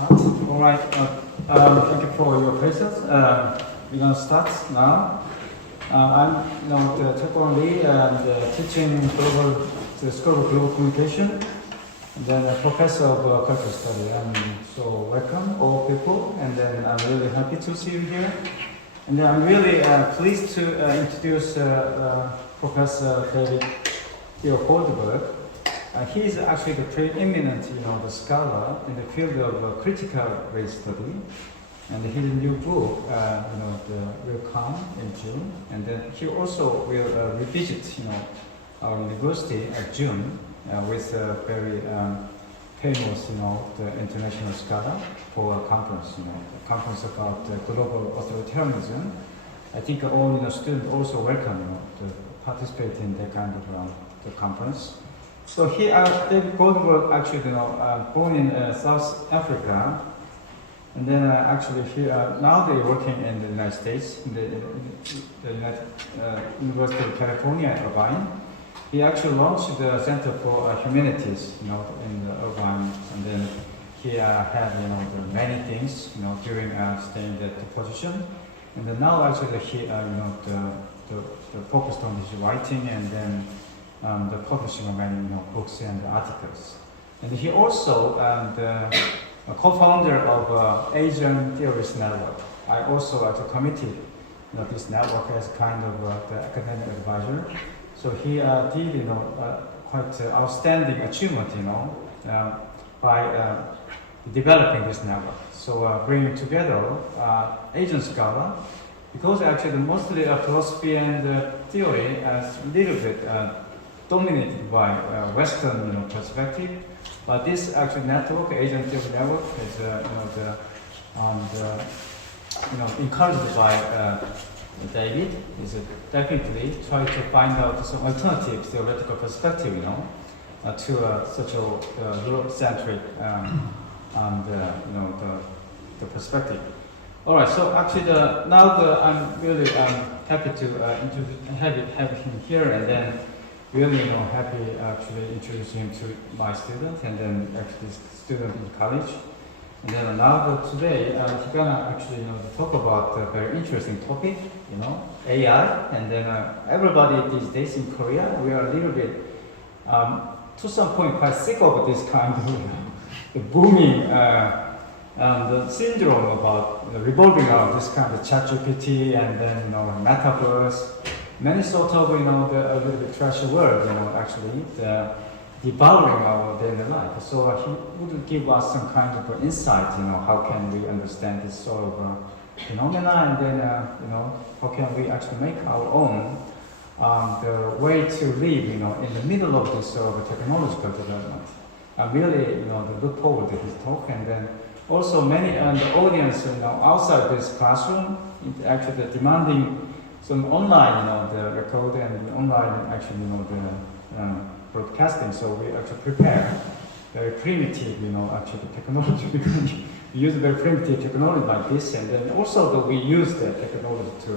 start. All right. Thank you for your patience. We're going to start now. I'm the Taekwondo Lee and teaching the School of Global Communication, and then a professor of cultural study. So welcome all people, and then I'm really happy to see you here. And then I'm really pleased to introduce Professor David Theo GoldBerg. He is actually the preeminent, the scholar in the field of critical race study, and his new book, will come in June. And then he also will revisit, our university at June with a very famous, the international scholar for a conference, a conference about global authoritarianism. I think all students also welcome to participate in that kind of the conference. So he, David GoldBerg, actually, born in South Africa, and then actually he now they're working in the United States, in the University of California at Irvine. He actually launched the Center for Humanities, in Irvine, and then he had, the many things, during staying at the position, and then now actually he, the focused on his writing and then the publishing of many books and articles. And he also the co-founder of Asian Theorist Network. I also committed this network as kind of the academic advisor. So he did quite outstanding achievement by developing this network. So bringing together Asian scholar, because actually mostly philosophy and theory is a little bit dominated by Western perspective, but this actually network, Asian Theory Network, is encouraged by David. Is definitely try to find out some alternative theoretical perspective, to such a Europe-centric the perspective. All right. So actually, I'm really happy to have him here, and then. Really, happy actually introducing him to my student, and then actually student in college. And then now today, he's gonna actually talk about a very interesting topic, AI. And then everybody these days in Korea, we are a little bit, to some point, quite sick of this kind of the booming the syndrome about revolving around this kind of ChatGPT and then metaverse. Many sort of, a little bit trashy word, actually, devouring our daily life. So he would give us some kind of insight, how can we understand this sort of phenomena, and then, how can we actually make our own the way to live, in the middle of this sort of technological development. I really, look forward to his talk, and then also many the audience, outside this classroom, actually demanding some online, the record and online, actually, the broadcasting. So we actually prepare very primitive, actually technology. We use very primitive technology like this, and then also we use the technology to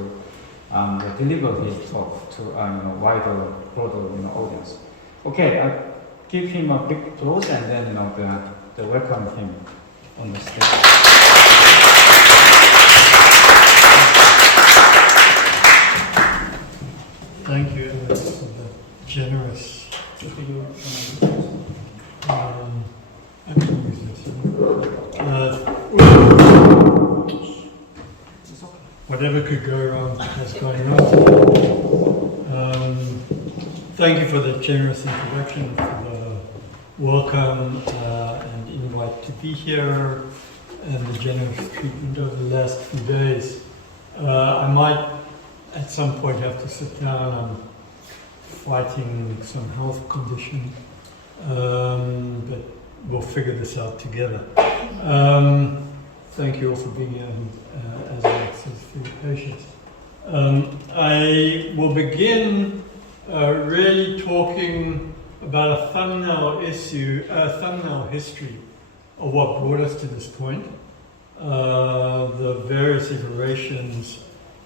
deliver his talk to wider, broader, audience. Okay, I give him a big applause, and then the welcome him on the stage. Thank you, Alex, for the generous. I can use this. Whatever could go wrong has gone wrong. Thank you for the generous introduction, for the welcome and invite to be here, and the generous treatment over the last few days. I might at some point have to sit down. I'm fighting some health condition, but we'll figure this out together. Thank you all for being here, and as Alex says, for your patience. I will begin really talking about a thumbnail issue, a thumbnail history of what brought us to this point, the various iterations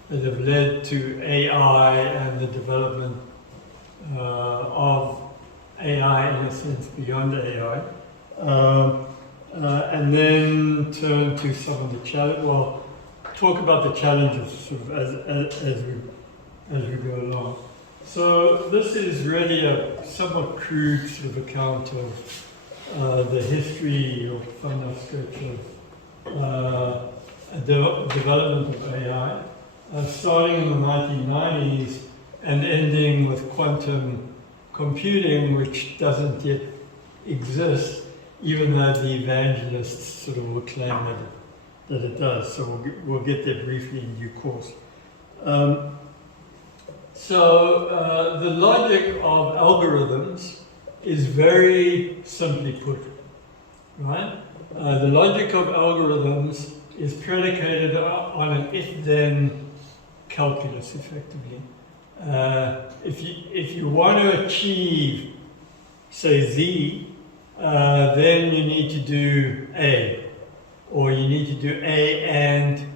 that have led to AI and the development of AI, in a sense, beyond AI. and then turn to some of the talk about the challenges sort of as we go along. So this is really a somewhat crude sort of account of the history or thumbnail sketch of development of AI, starting in the 1990s and ending with quantum computing, which doesn't yet exist, even though the evangelists sort of will claim that it does. So we'll get there briefly in due course. So the logic of algorithms is very simply put, right? The logic of algorithms is predicated on an if-then calculus, effectively. If you want to achieve, say, Z, then you need to do A, or you need to do A and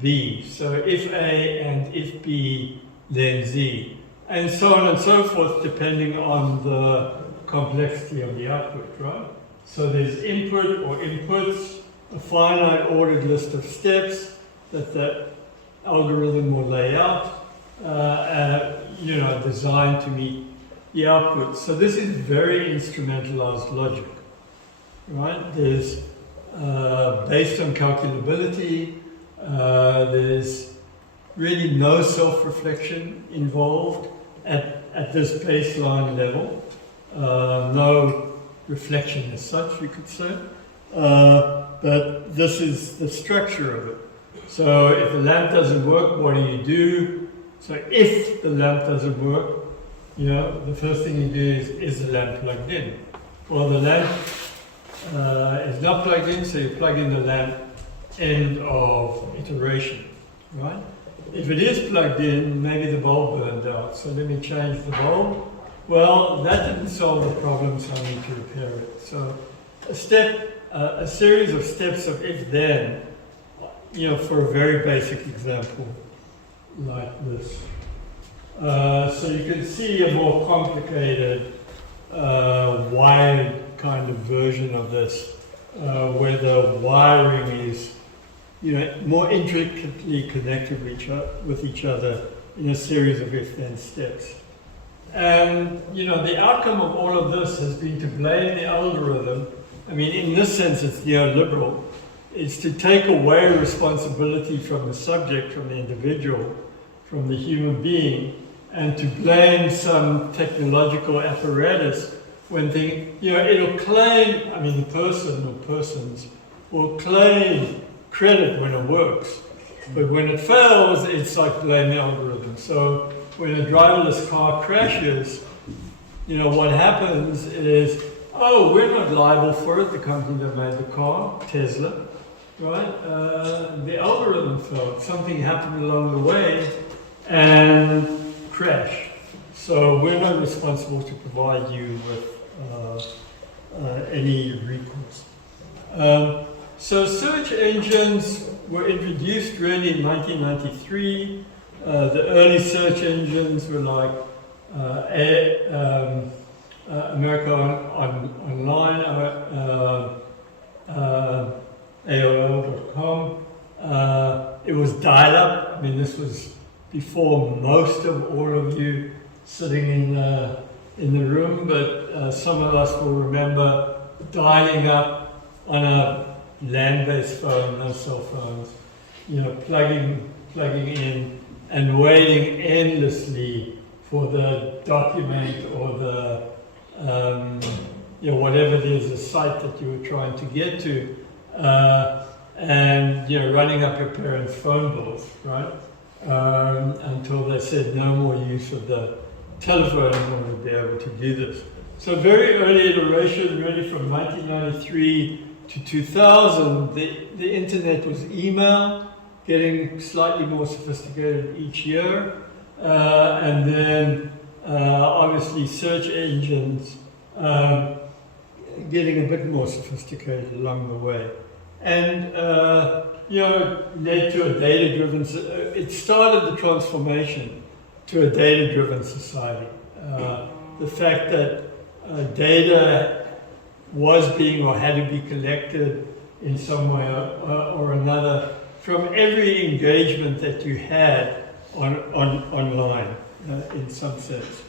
B. So if A and if B, then Z, and so on and so forth, depending on the complexity of the output, right? So there's input or inputs, a finite ordered list of steps that the algorithm will lay out, designed to meet the output. So this is very instrumentalized logic, right? There's based on calculability, there's really no self-reflection involved at this baseline level. No reflection as such, you could say. But this is the structure of it. So if the lamp doesn't work, what do? So if the lamp doesn't work, the first thing you do is the lamp plugged in? Well, the lamp is not plugged in, so you plug in the lamp, end of iteration, right? If it is plugged in, maybe the bulb burned out, so let me change the bulb. Well, that didn't solve the problem, so I need to repair it. So a series of steps of if-then, for a very basic example like this. So you can see a more complicated, wired kind of version of this, where the wiring is more intricately connected with each other in a series of if-then steps. And, the outcome of all of this has been to blame the algorithm. I mean, in this sense, it's neoliberal. It's to take away responsibility from the subject, from the individual, from the human being, and to blame some technological apparatus when it'll claim, the person or persons will claim credit when it works. But when it fails, it's like blame the algorithm. So when a driverless car crashes, what happens is, oh, we're not liable for it, the company that made the car, Tesla, right? The algorithm failed. Something happened along the way and crashed. So we're not responsible to provide you with any recourse. So search engines were introduced really in 1993. The early search engines were like America Online, AOL.com. It was dial-up. This was before most of all of you sitting in the room, but some of us will remember dialing up on a land-based phone, no cell phones, plugging in and waiting endlessly for the document or the whatever it is, the site that you were trying to get to, and running up your parents' phone bills, right? Until they said no more use of the telephone in order to be able to do this. So very early iteration, really from 1993 to 2000, the internet was email, getting slightly more sophisticated each year, and then obviously search engines getting a bit more sophisticated along the way. And led to a data-driven, it started the transformation to a data-driven society. The fact that data was being or had to be collected in some way or another from every engagement that you had online in some sense.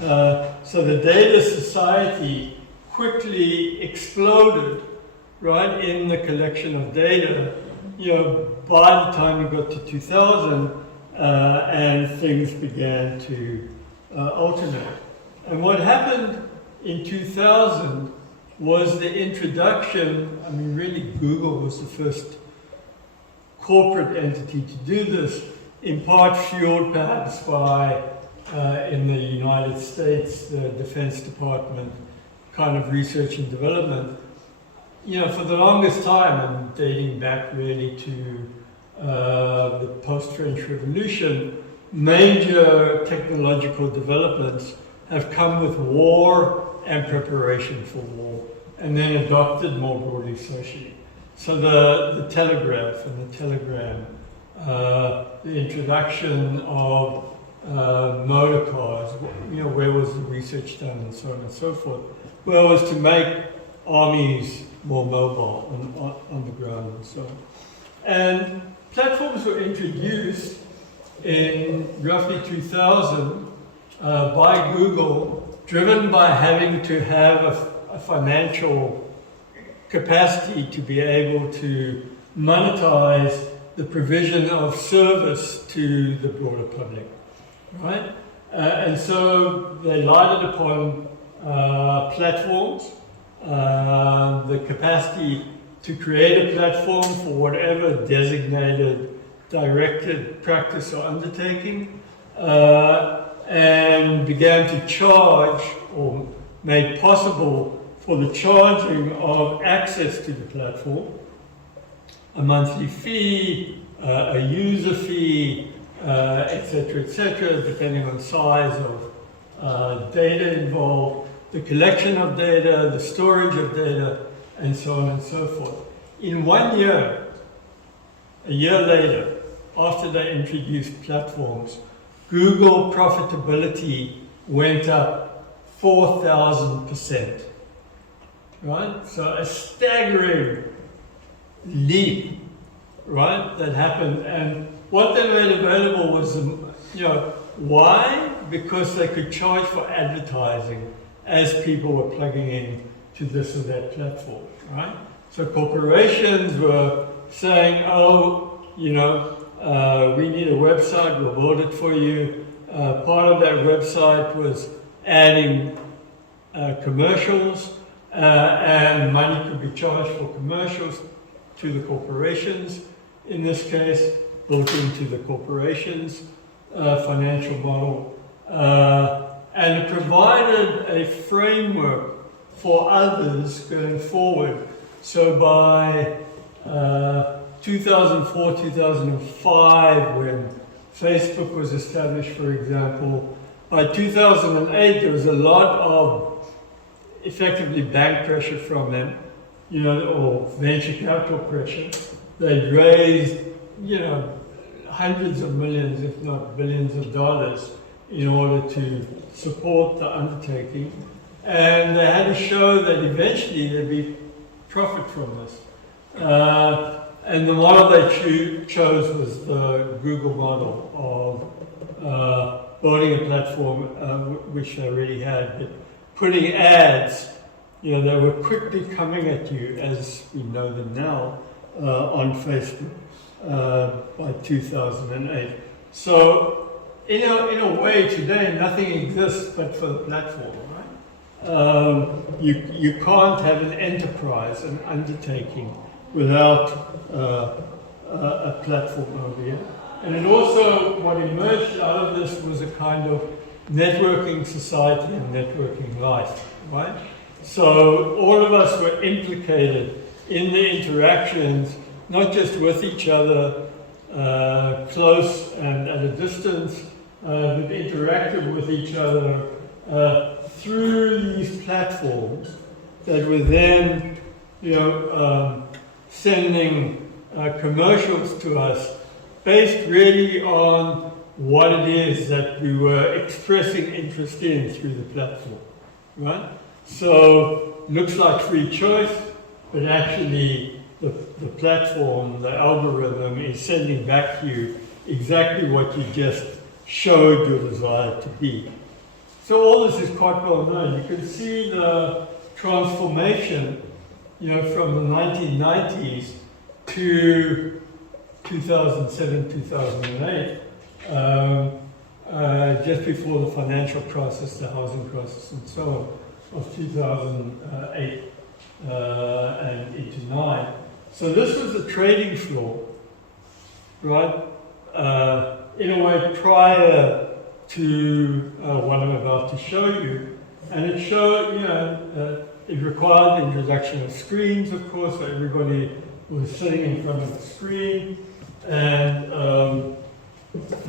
So the data society quickly exploded, right, in the collection of data, by the time we got to 2000, and things began to alternate. And what happened in 2000 was the introduction, I mean, really Google was the first corporate entity to do this, in part fueled perhaps by, in the United States, the Defense Department kind of research and development. For the longest time, and dating back really to the post-French Revolution, major technological developments have come with war and preparation for war, and then adopted more broadly socially. So the telegraph and the telegram, the introduction of motor cars, where was the research done and so on and so forth. Well, it was to make armies more mobile on the ground and so on. And platforms were introduced in roughly 2000 by Google, driven by having to have a financial capacity to be able to monetize the provision of service to the broader public, right? And so they lighted upon platforms, the capacity to create a platform for whatever designated, directed practice or undertaking, and began to charge, or made possible for the charging of access to the platform, a monthly fee, a user fee, etc., depending on size of data involved, the collection of data, the storage of data, and so on and so forth. In 1 year, a year later, after they introduced platforms, Google profitability went up 4,000%, right? So a staggering leap, right, that happened. And what they made available was, why? Because they could charge for advertising as people were plugging in to this or that platform, right? So corporations were saying, we need a website, we'll build it for you. Part of that website was adding commercials, and money could be charged for commercials to the corporations, in this case, built into the corporation's financial model. And it provided a framework for others going forward. So by 2004, 2005, when Facebook was established, for example, by 2008, there was a lot of effectively bank pressure from them, or venture capital pressure. They'd raised, hundreds of millions, if not billions of dollars in order to support the undertaking. And they had to show that eventually there'd be profit from this. And the model they chose was the Google model of building a platform, which they already had, but putting ads, they were quickly coming at you, as we know them now, on Facebook by 2008. So in a way, today nothing exists but for the platform, right? You can't have an enterprise, an undertaking, without a platform over here. And it also, what emerged out of this was a kind of networking society and networking life, right? So all of us were implicated in the interactions, not just with each other, close and at a distance, but interacted with each other through these platforms that were then, sending commercials to us based really on what it is that we were expressing interest in through the platform, right? So looks like free choice, but actually the platform, the algorithm is sending back to you exactly what you just showed your desire to be. So all this is quite well known. You can see the transformation, from the 1990s to 2007, 2008, just before the financial crisis, the housing crisis, and so on, of 2008 and into 9. So this was the trading floor, right? In a way, prior to what I'm about to show you, and it showed, it required the introduction of screens, of course, so everybody was sitting in front of the screen, and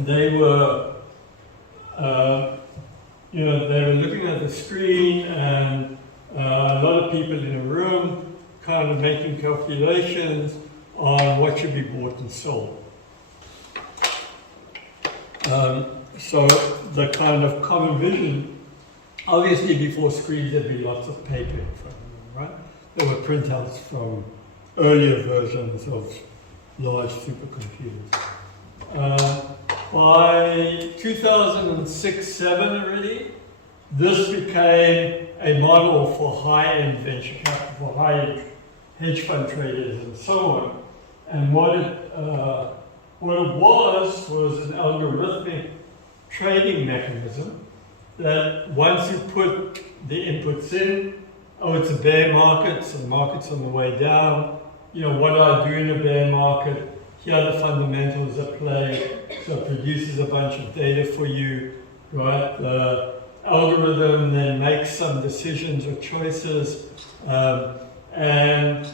they were, they were looking at the screen, and a lot of people in a room kind of making calculations on what should be bought and sold. So the kind of common vision, obviously before screens there'd be lots of paper in front of them, right? There were printouts from earlier versions of large supercomputers. By 2006-07 already, this became a model for high-end venture capital, for high-end hedge fund traders and so on. And what it was an algorithmic trading mechanism that once you put the inputs in, it's a bear market, so the market's on the way down. What do I do in a bear market? Here are the fundamentals at play. So it produces a bunch of data for you, right? The algorithm then makes some decisions or choices and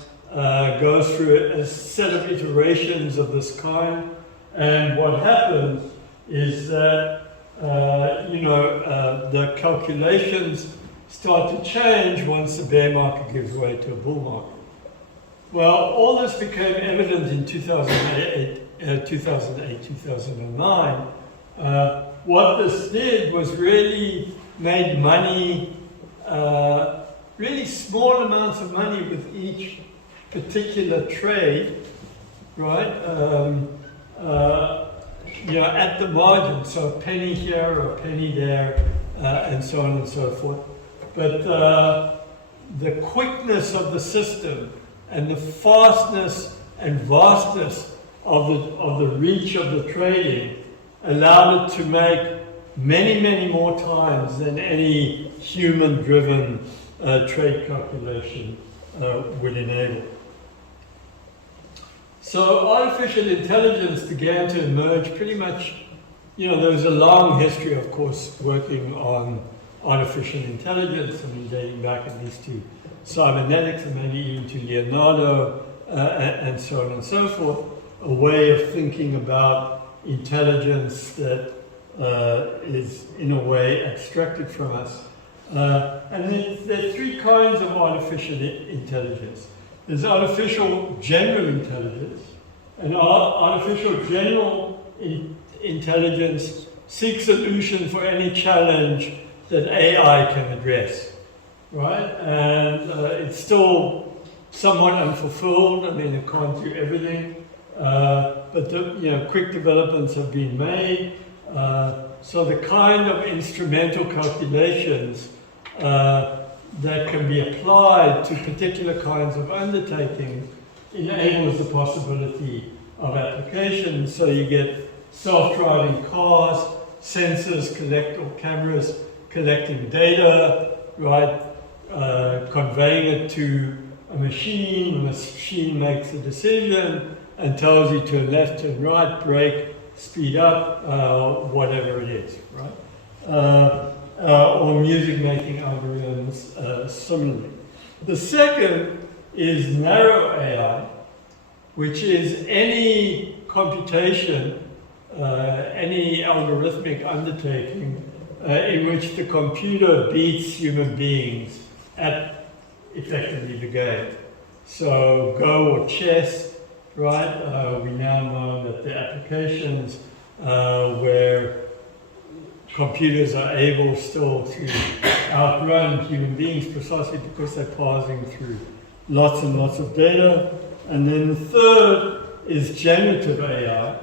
goes through a set of iterations of this kind. And what happens is that, the calculations start to change once the bear market gives way to a bull market. Well, all this became evident in 2008, 2009. What this did was really made money, really small amounts of money with each particular trade, right? At the margin, so a penny here or a penny there, and so on and so forth. But the quickness of the system and the fastness and vastness of the reach of the trading allowed it to make many, many more times than any human-driven trade calculation would enable. So artificial intelligence began to emerge pretty much, there was a long history, of course, working on artificial intelligence, dating back at least to cybernetics and maybe even to Leonardo and so on and so forth, a way of thinking about intelligence that is in a way abstracted from us. And there are three kinds of artificial intelligence. There's artificial general intelligence, and artificial general intelligence seeks solution for any challenge that AI can address, right? And it's still somewhat unfulfilled. It can't do everything, but quick developments have been made. So the kind of instrumental calculations that can be applied to particular kinds of undertakings enables the possibility of applications. So you get self-driving cars, sensors or cameras collecting data, right, conveying it to a machine. The machine makes a decision and tells you to left, turn right, brake, speed up, whatever it is, right? Or music-making algorithms similarly. The second is narrow AI, which is any computation, any algorithmic undertaking in which the computer beats human beings at effectively the game. So Go or chess, right? We now know that the applications where computers are able still to outrun human beings precisely because they're parsing through lots and lots of data. And then the third is generative AI.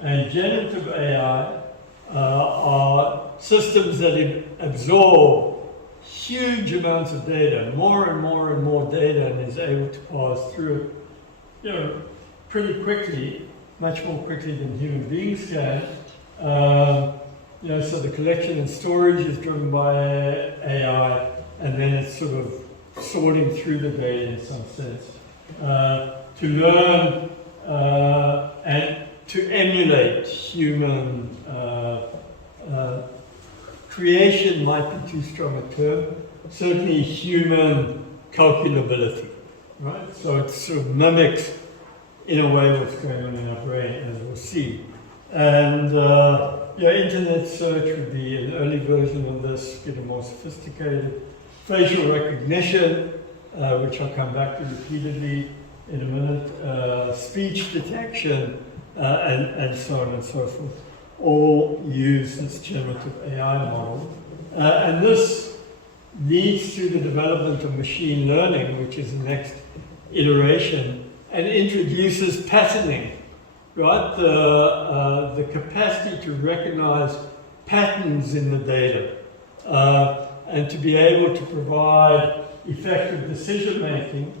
And generative AI are systems that absorb huge amounts of data, more and more and more data, and is able to parse through it, pretty quickly, much more quickly than human beings can. So the collection and storage is driven by AI, and then it's sort of sorting through the data in some sense. To learn and to emulate human creation might be too strong a term, certainly human calculability, right? So it sort of mimics, in a way, what's going on in our brain, as we'll see. And internet search would be an early version of this, getting more sophisticated. Facial recognition, which I'll come back to repeatedly in a minute. Speech detection, and so on and so forth. All use this generative AI model. And this leads to the development of machine learning, which is the next iteration, and introduces patterning, right? The capacity to recognize patterns in the data, and to be able to provide effective decision making,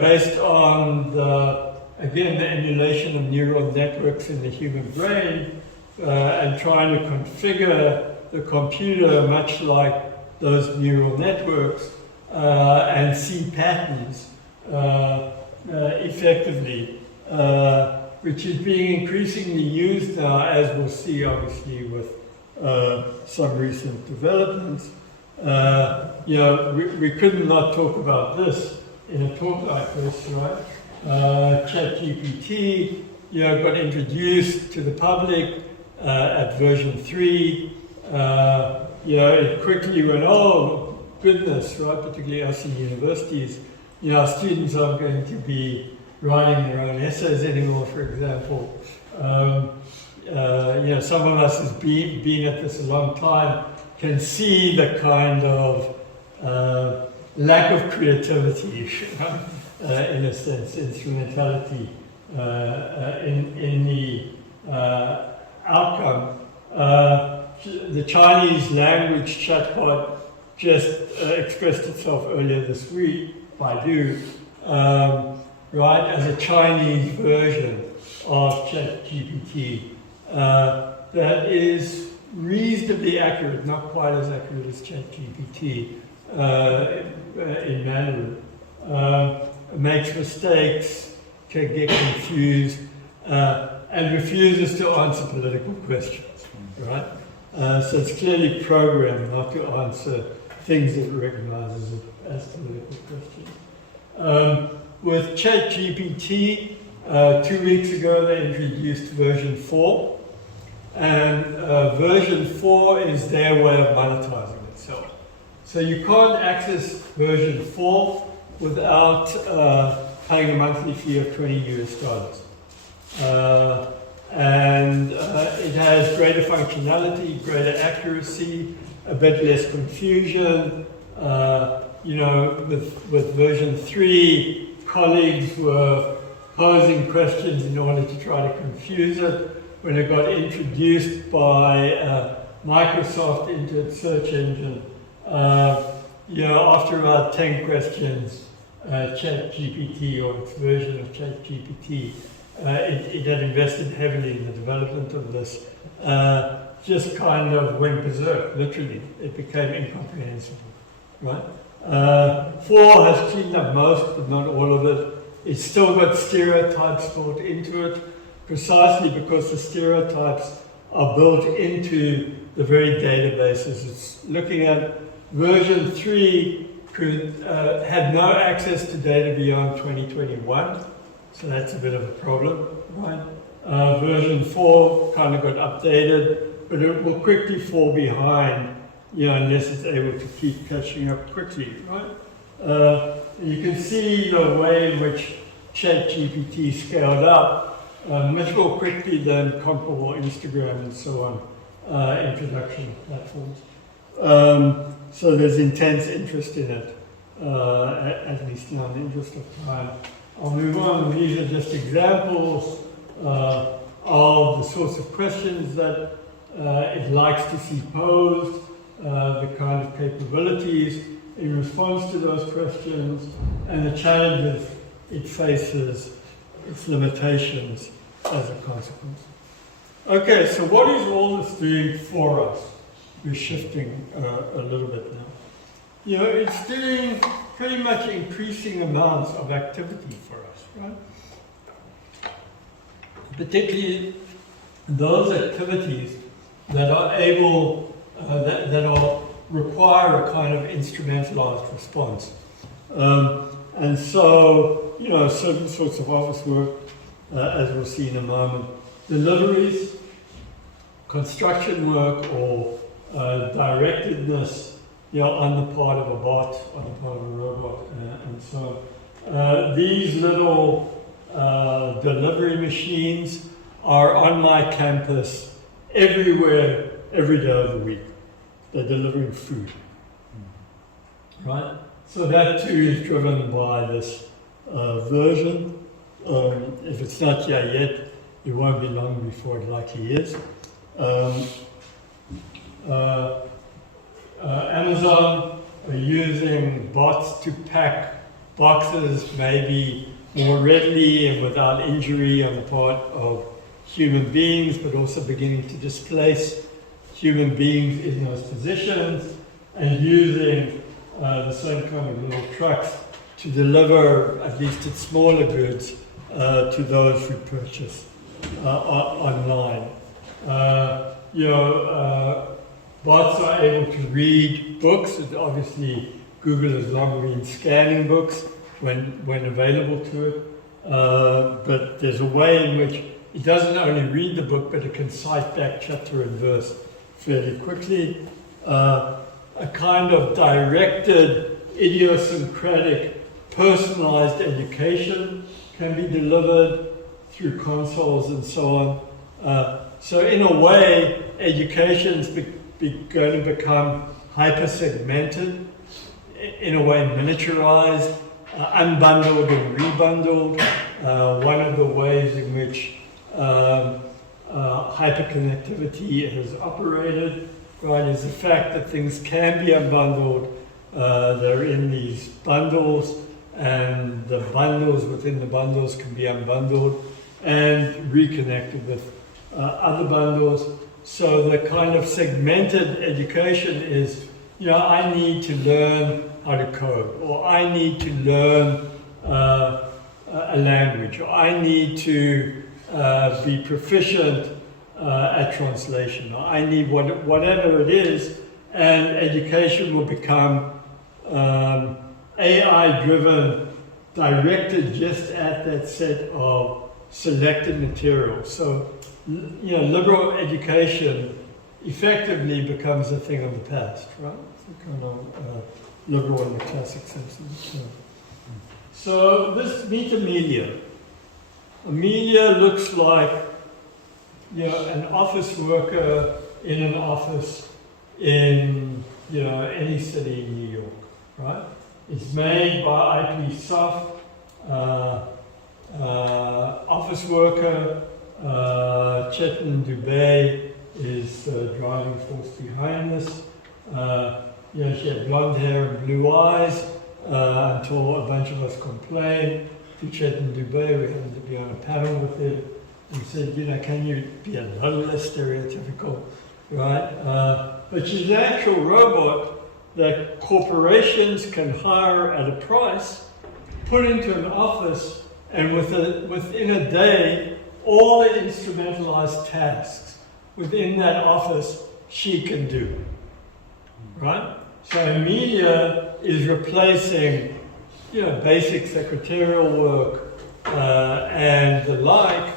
based on the emulation of neural networks in the human brain, and trying to configure the computer much like those neural networks, and see patterns effectively, which is being increasingly used now, as we'll see obviously with some recent developments. We couldn't not talk about this in a talk like this, right? ChatGPT, got introduced to the public at version 3. It quickly went, oh goodness, right? Particularly us in universities, our students aren't going to be writing their own essays anymore, for example. Some of us who've been at this a long time can see the kind of lack of creativity, in a sense, instrumentality in the outcome. The Chinese language chatbot just expressed itself earlier this week, Baidu, right, as a Chinese version of ChatGPT that is reasonably accurate, not quite as accurate as ChatGPT in Mandarin. Makes mistakes, can get confused, and refuses to answer political questions, right? So it's clearly programmed not to answer things that it recognizes as political questions. With ChatGPT, 2 weeks ago they introduced version 4, and version 4 is their way of monetizing itself. So you can't access version 4 without paying a monthly fee of $20 US. And it has greater functionality, greater accuracy, a bit less confusion. With version 3, colleagues were posing questions in order to try to confuse it. When it got introduced by Microsoft into its search engine, after about 10 questions, ChatGPT, or its version of ChatGPT, it had invested heavily in the development of this, just kind of went berserk, literally. It became incomprehensible, right? 4 has cleaned up most, but not all of it. It's still got stereotypes built into it, precisely because the stereotypes are built into the very databases. It's looking at version 3 had no access to data beyond 2021, so that's a bit of a problem, right? Version 4 kind of got updated, but it will quickly fall behind, unless it's able to keep catching up quickly, right? You can see the way in which ChatGPT scaled up much more quickly than comparable Instagram and so on introduction platforms. So there's intense interest in it, at least now in the interest of time. I'll move on. These are just examples of the sorts of questions that it likes to see posed, the kind of capabilities in response to those questions, and the challenges it faces, its limitations as a consequence. Okay, so what is all this doing for us? We're shifting a little bit now. You know, it's doing pretty much increasing amounts of activity for us, right? Particularly those activities that are able, that require a kind of instrumentalized response. And so, you know, certain sorts of office work, as we'll see in a moment, deliveries, construction work, or directedness, you know, on the part of a bot, on the part of a robot, and so these little delivery machines are on my campus everywhere, every day of the week. They're delivering food, right? So that too is driven by this version. If it's not here yet, it won't be long before it likely is. Amazon are using bots to pack boxes maybe more readily and without injury on the part of human beings, but also beginning to displace human beings in those positions, and using the same kind of little trucks to deliver, at least its smaller goods, to those who purchase online. Bots are able to read books. Obviously, Google has long been scanning books when available to it. But there's a way in which it doesn't only read the book, but it can cite back chapter and verse fairly quickly. A kind of directed, idiosyncratic, personalized education can be delivered through consoles and so on. So in a way, education's going to become hyper-segmented, in a way miniaturized, unbundled and rebundled. One of the ways in which hyperconnectivity has operated, right, is the fact that things can be unbundled. They're in these bundles, and the bundles within the bundles can be unbundled and reconnected with other bundles. So the kind of segmented education is, you know, I need to learn how to code, or I need to learn a language, or I need to be proficient at translation, or I need whatever it is, and education will become AI-driven, directed just at that set of selected material. So, you know, liberal education effectively becomes a thing of the past, right? It's kind of liberal in the classic sense of the term. So this meet Amelia. Amelia looks like, you know, an office worker in an office in, you know, any city in New York, right? It's made by IP Soft, office worker. Chetan Dubey is the driving force behind this. You know, she had blonde hair and blue eyes until a bunch of us complained to Chetan Dubey. We happened to be on a panel with him and said, you know, can you be a little less stereotypical, right? But she's an actual robot that corporations can hire at a price, put into an office, and within a day, all the instrumentalized tasks within that office she can do, right? So Amelia is replacing, you know, basic secretarial work and the like.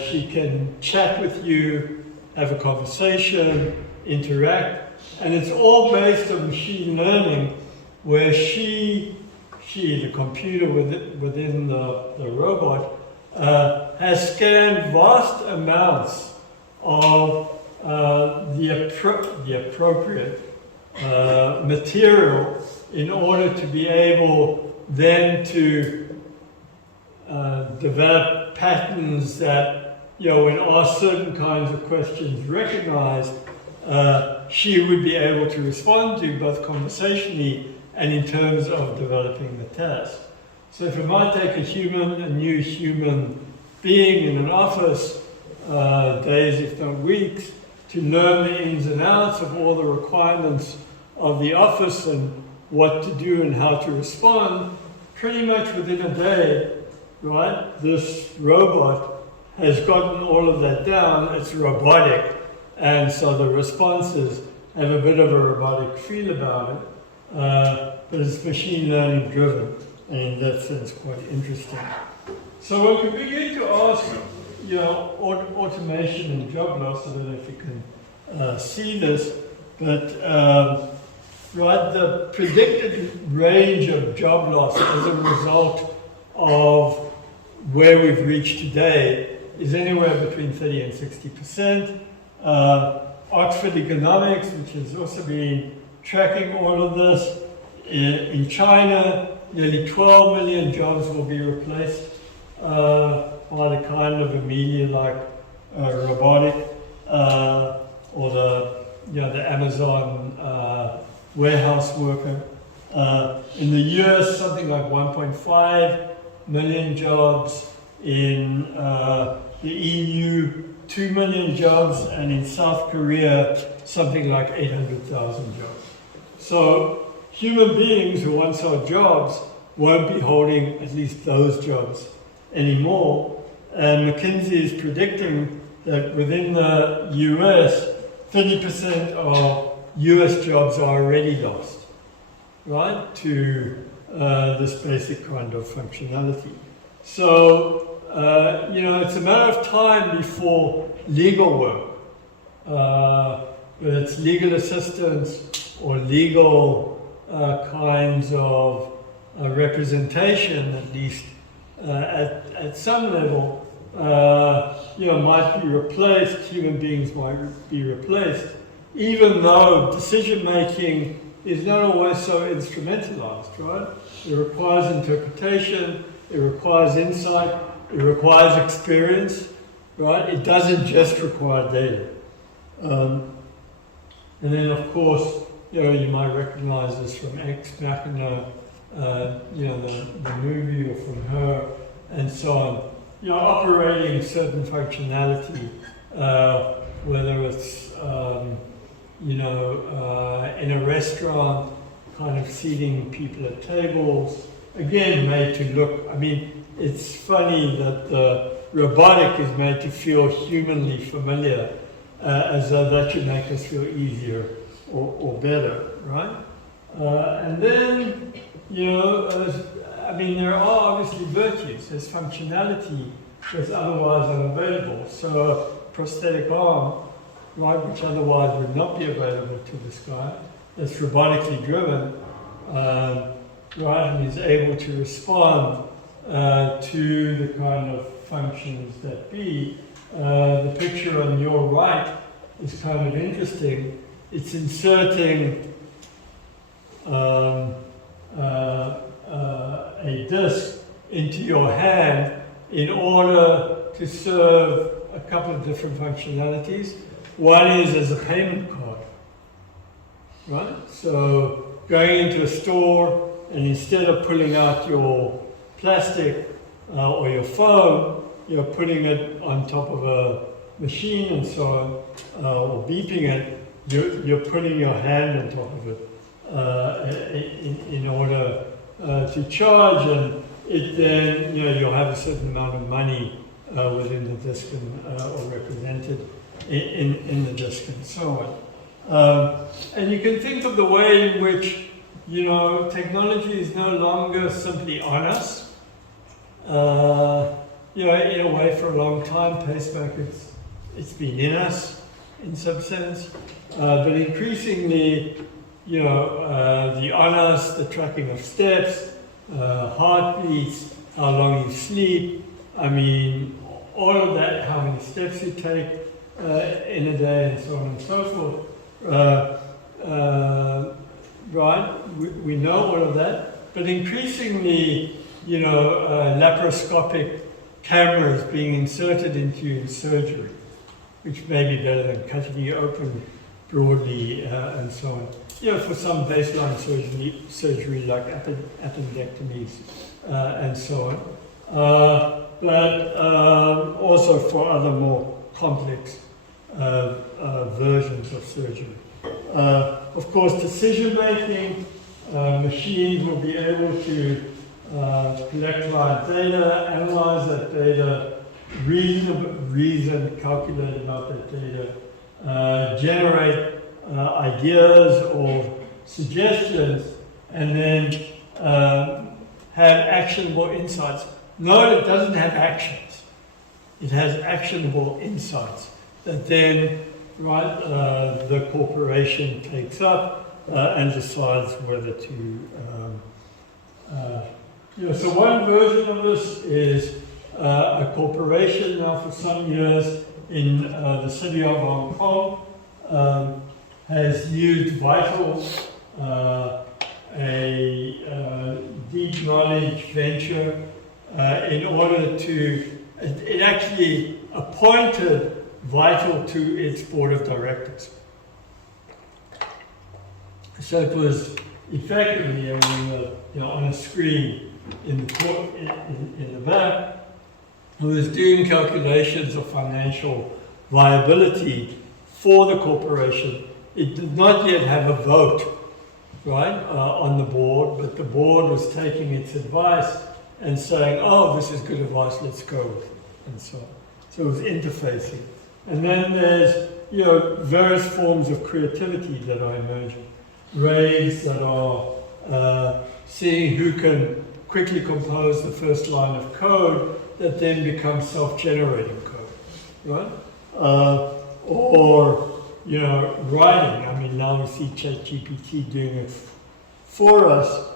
She can chat with you, have a conversation, interact, and it's all based on machine learning, where she, the computer within the robot, has scanned vast amounts of the appropriate material in order to be able then to develop patterns that, when asked certain kinds of questions recognized, she would be able to respond to both conversationally and in terms of developing the task. So if it might take a new human being in an office, days if not weeks, to learn the ins and outs of all the requirements of the office and what to do and how to respond, pretty much within a day, right, this robot has gotten all of that down. It's robotic, and so the responses have a bit of a robotic feel about it, but it's machine learning driven, and in that sense quite interesting. So when we begin to ask, automation and job loss, I don't know if you can see this, but right, the predicted range of job loss as a result of where we've reached today is anywhere between 30 and 60%. Oxford Economics, which has also been tracking all of this, in China, nearly 12 million jobs will be replaced by the kind of a media like robotic or the Amazon warehouse worker. In the US, something like 1.5 million jobs. In the EU, 2 million jobs, and in South Korea, something like 800,000 jobs. So human beings who once had jobs won't be holding at least those jobs anymore. And McKinsey is predicting that within the US, 30% of US jobs are already lost, right, to this basic kind of functionality. So, it's a matter of time before legal work, whether it's legal assistance or legal kinds of representation, at least at some level, might be replaced, human beings might be replaced, even though decision-making is not always so instrumentalized, right? It requires interpretation, it requires insight, it requires experience, right? It doesn't just require data. And then, of course, you might recognize this from Ex Machina, the movie, or from Her, and so on. Operating certain functionality, whether it's, in a restaurant, kind of seating people at tables, again, made to look, it's funny that the robotic is made to feel humanly familiar, as though that should make us feel easier or better, right? And then, there are obviously virtues. There's functionality that's otherwise unavailable. So a prosthetic arm, right, which otherwise would not be available to this guy, that's robotically driven, right, and is able to respond to the kind of functions that be. The picture on your right is kind of interesting. It's inserting a disc into your hand in order to serve a couple of different functionalities. One is as a payment card, right? So going into a store, and instead of pulling out your plastic or your phone, you're putting it on top of a machine and so on, or beeping it, you're putting your hand on top of it in order to charge, and it then, you'll have a certain amount of money within the disc or represented in the disc and so on. And you can think of the way in which, technology is no longer simply on us. In a way for a long time, pacemakers, it's been in us in some sense, but increasingly, the on us, the tracking of steps, heartbeats, how long you sleep, all of that, how many steps you take, in a day, and so on and so forth. Right, we know all of that, but increasingly, laparoscopic cameras being inserted into surgery, which may be better than cutting you open broadly and so on. For some baseline surgery like appendectomies and so on. But also for other more complex versions of surgery. Of course, decision making, machines will be able to collect client data, analyze that data, reason, calculate about that data, generate ideas or suggestions, and then have actionable insights. No, it doesn't have actions. It has actionable insights that then the corporation takes up and decides whether to. So one version of this is a corporation now for some years in the city of Hong Kong has used Vital, a deep knowledge venture, in order to, it actually appointed Vital to its board of directors. So it was effectively, on a screen in the back, it was doing calculations of financial viability for the corporation. It did not yet have a vote, on the board, but the board was taking its advice and saying, oh, this is good advice, let's go with it, and so on. So it was interfacing. And then there's, various forms of creativity that are emerging. Raids that are seeing who can quickly compose the first line of code that then becomes self-generating code, right? Or, writing. I mean, now we see ChatGPT doing it for us.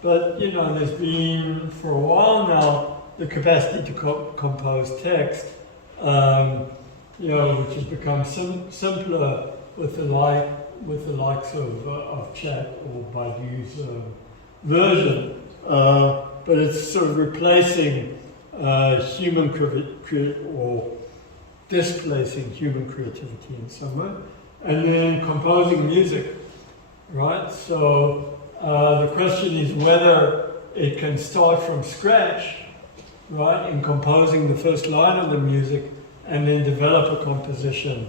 But, there's been, for a while now, the capacity to compose text, which has become simpler with the likes of Chat or Baidu's version. But it's sort of replacing human or displacing human creativity in some way. And then composing music, right? So the question is whether it can start from scratch, right, in composing the first line of the music and then develop a composition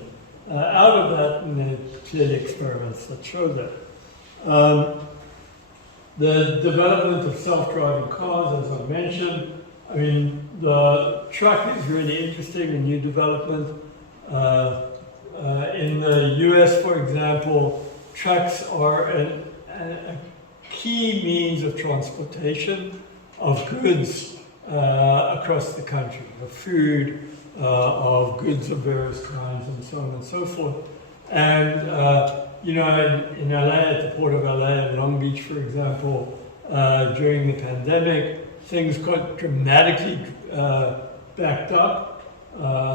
out of that, and there are clearly experiments that show that. The development of self-driving cars, as I mentioned, I mean, the truck is really interesting, a new development. In the US, for example, trucks are a key means of transportation of goods across the country, of food, of goods of various kinds, and so on and so forth. And, in LA, at the Port of LA and Long Beach, for example, during the pandemic, things got dramatically backed up.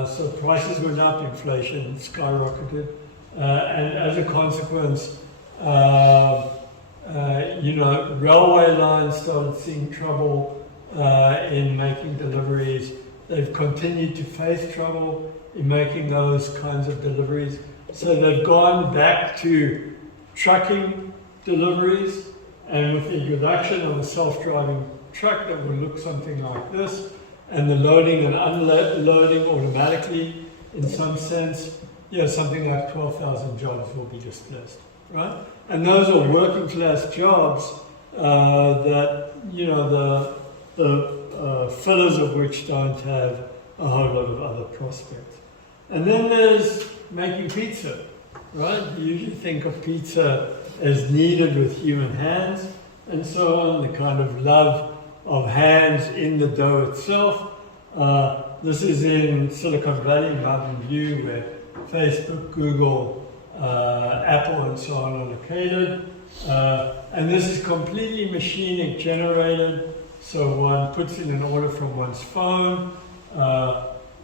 So prices went up, inflation skyrocketed. And as a consequence, railway lines started seeing trouble in making deliveries. They've continued to face trouble in making those kinds of deliveries. So they've gone back to trucking deliveries, and with the introduction of a self-driving truck that will look something like this, and the loading and unloading automatically, in some sense, something like 12,000 jobs will be displaced, right? And those are working class jobs that, the fillers of which don't have a whole lot of other prospects. And then there's making pizza, right? You usually think of pizza as kneaded with human hands and so on, the kind of love of hands in the dough itself. This is in Silicon Valley, Mountain View, where Facebook, Google, Apple, and so on are located. And this is completely machine generated. So one puts in an order from one's phone.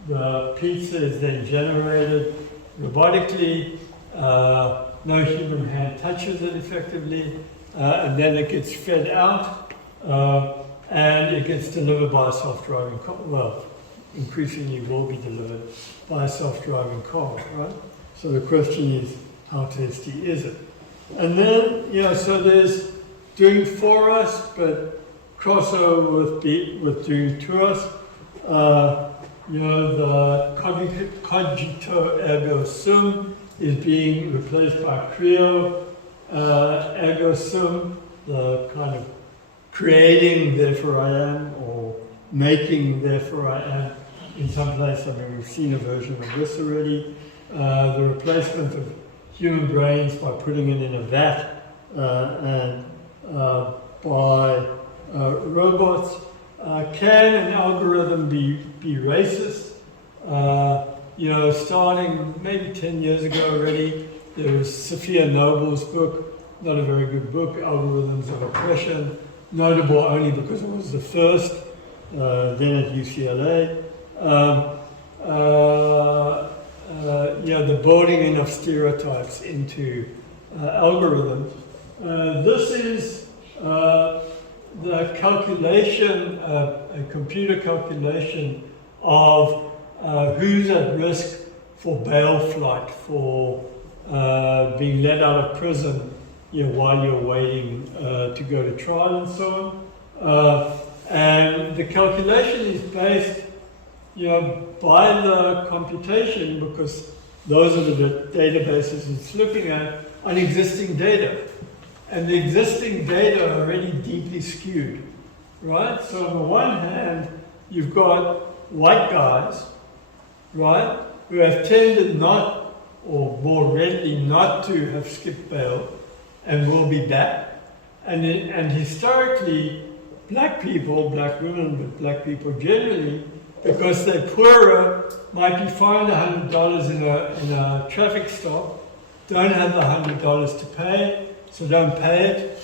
the pizza is then generated robotically. No human hand touches it effectively, and then it gets fed out, and it gets delivered by a self-driving car. Well, increasingly will be delivered by a self-driving car, right? So the question is, how tasty is it? And then, so there's doing for us, but crossover with doing to us. The cogito ergo sum is being replaced by creo ergo sum, the kind of creating, therefore I am, or making, therefore I am. In some place, we've seen a version of this already. The replacement of human brains by putting it in a vat and by robots. Can an algorithm be racist? Starting maybe 10 years ago already, there was Sophia Noble's book, not a very good book, Algorithms of Oppression, notable only because it was the first, then at UCLA. The building in of stereotypes into algorithms. This is the calculation, a computer calculation of who's at risk for bail flight, for being let out of prison while you're waiting to go to trial and so on. And the calculation is based by the computation, because those are the databases it's looking at, on existing data. And the existing data are already deeply skewed, right? So on the one hand, you've got white guys, right, who have tended not, or more readily not to have skipped bail and will be back. And historically, black people, black women, but black people generally, because they're poorer, might be fined $100 in a traffic stop, don't have the $100 to pay, so don't pay it.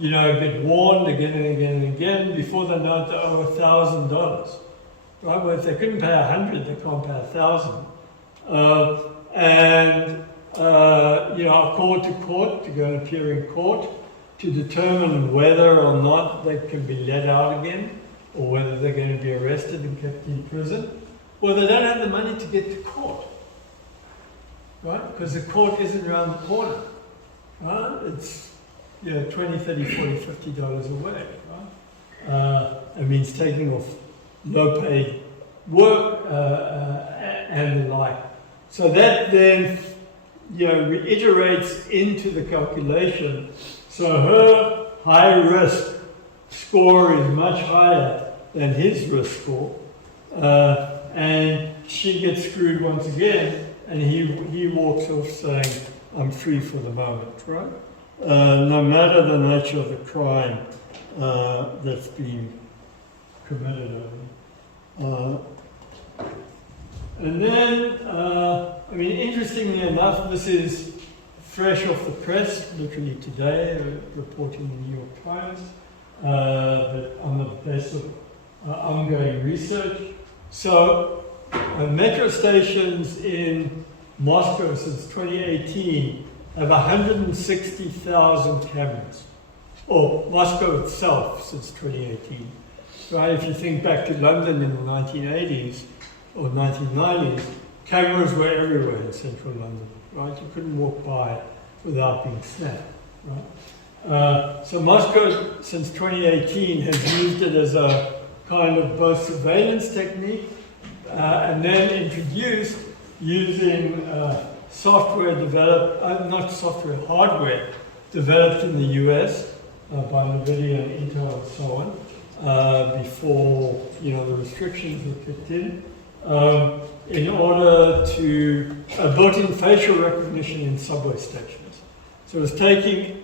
Get warned again and again and again. Before they know it, they owe $1,000. Right? Well, if they couldn't pay 100, they can't pay 1,000. Are called to court to go and appear in court to determine whether or not they can be let out again, or whether they're going to be arrested and kept in prison. Well, they don't have the money to get to court, right? Because the court isn't around the corner. Right? It's $20, $30, $40, $50 away. Right? It means taking off low-paid work and the like. So that then reiterates into the calculation. So her high risk score is much higher than his risk score, and she gets screwed once again, and he walks off saying, I'm free for the moment, right? No matter the nature of the crime that's been committed over. And then, interestingly enough, this is fresh off the press, literally today, reporting in the New York Times, but on the basis of ongoing research. So, metro stations in Moscow since 2018 have 160,000 cameras. Or Moscow itself since 2018. Right? If you think back to London in the 1980s or 1990s, cameras were everywhere in central London. Right? You couldn't walk by without being snapped. Right? So Moscow since 2018 has used it as a kind of both surveillance technique and then introduced using software developed, hardware developed in the US by NVIDIA and Intel and so on, before the restrictions were kicked in order to built-in facial recognition in subway stations. So it was taking,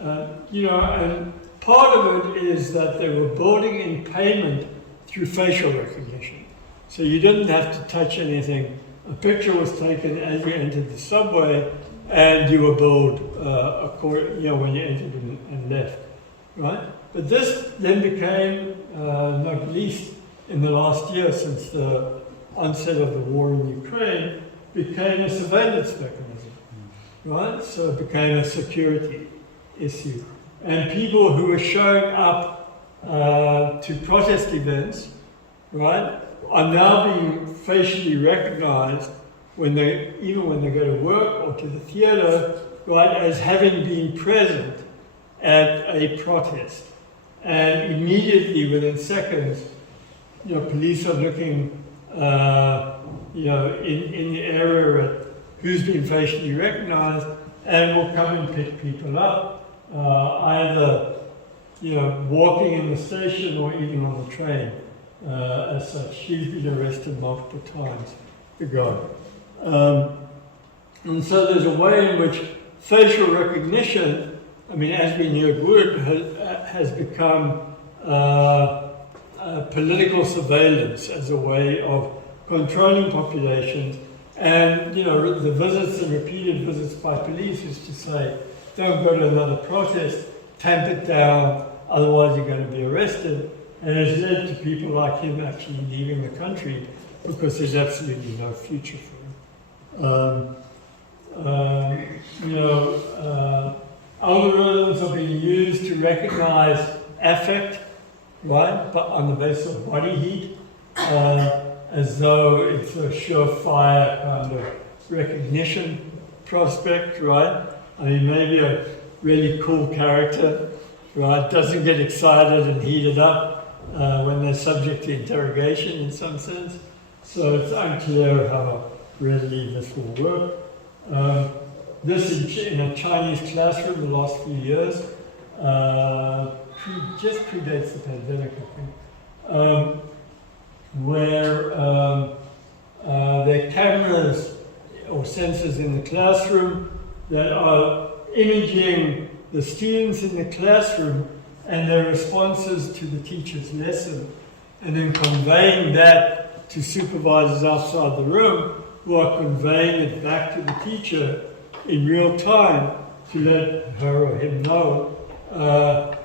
and part of it is that they were building in payment through facial recognition. So you didn't have to touch anything. A picture was taken as you entered the subway, and you were billed when you entered and left, right? But this then became, not least in the last year since the onset of the war in Ukraine became a surveillance mechanism, right? So it became a security issue. And people who were showing up to protest events, right, are now being facially recognized even when they go to work or to the theater, right, as having been present at a protest. And immediately, within seconds, police are looking, in the area at who's been facially recognized, and will come and pick people up, either, walking in the station or even on the train. As such, she's been arrested multiple times ago. And so there's a way in which facial recognition, as we knew it would, has become political surveillance as a way of controlling populations. And the visits and repeated visits by police is to say, don't go to another protest, tamp it down, otherwise you're going to be arrested. And it's led to people like him actually leaving the country because there's absolutely no future for him. Algorithms are being used to recognize affect, right, but on the basis of body heat, as though it's a surefire kind of recognition prospect, right? Maybe a really cool character, right, doesn't get excited and heated up when they're subject to interrogation in some sense. So it's unclear how readily this will work. This in a Chinese classroom the last few years just predates the pandemic, I think, where there are cameras or sensors in the classroom that are imaging the students in the classroom and their responses to the teacher's lesson, and then conveying that to supervisors outside the room who are conveying it back to the teacher in real time to let her or him know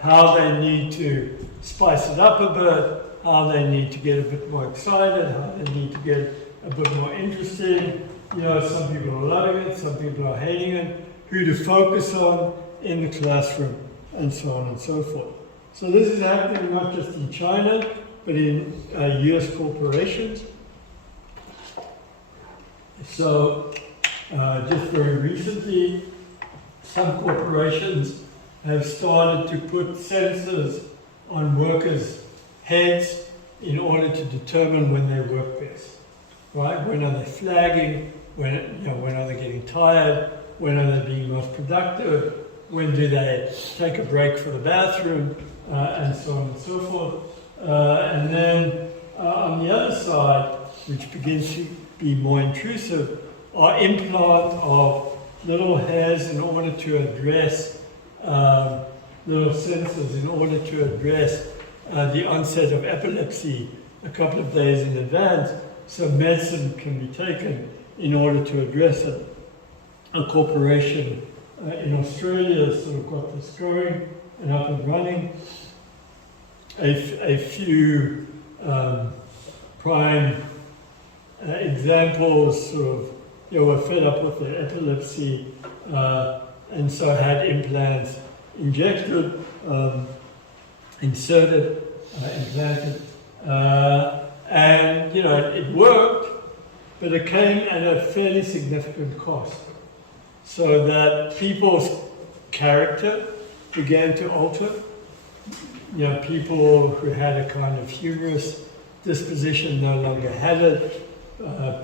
how they need to spice it up a bit, how they need to get a bit more excited, how they need to get a bit more interesting. Some people are loving it, some people are hating it, who to focus on in the classroom, and so on and so forth. So this is happening not just in China, but in US corporations. So just very recently, some corporations have started to put sensors on workers' heads in order to determine when they work best, right? When are they flagging? When are they getting tired? When are they being most productive? When do they take a break for the bathroom? And so on and so forth. And then on the other side, which begins to be more intrusive, are implant of little hairs in order to address little sensors in order to address the onset of epilepsy a couple of days in advance, so medicine can be taken in order to address it. A corporation in Australia sort of got this going and up and running. A few prime examples sort of were fed up with their epilepsy and so had implants injected, inserted, implanted, and it worked, but it came at a fairly significant cost, so that people's character began to alter. People who had a kind of humorous disposition no longer had it.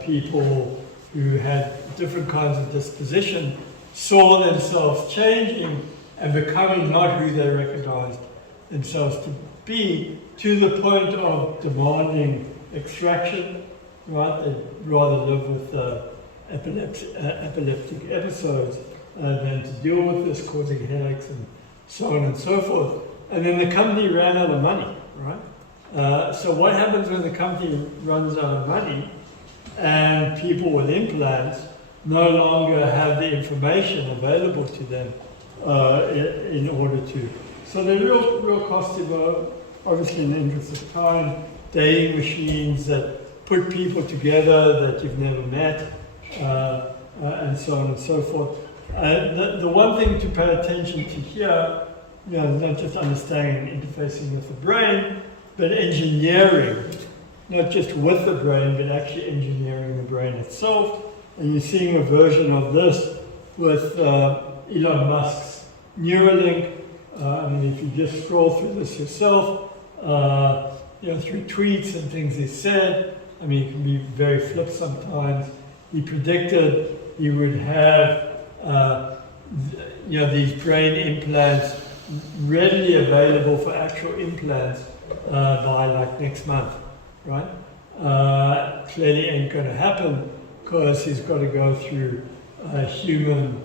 People who had different kinds of disposition saw themselves changing and becoming not who they recognized themselves to be, to the point of demanding extraction, right? They'd rather live with epileptic episodes than to deal with this, causing headaches and so on and so forth. And then the company ran out of money, right? So what happens when the company runs out of money and people with implants no longer have the information available to them in order to? So the real cost, obviously in the interest of time, dating machines that put people together that you've never met, and so on and so forth. The one thing to pay attention to here, not just understanding and interfacing with the brain, but engineering, not just with the brain, but actually engineering the brain itself. And you're seeing a version of this with Elon Musk's Neuralink. I mean, if you just scroll through this yourself, through tweets and things he said, I mean, it can be very flip sometimes. He predicted he would have, these brain implants readily available for actual implants by like next month, right? Clearly ain't going to happen because he's got to go through human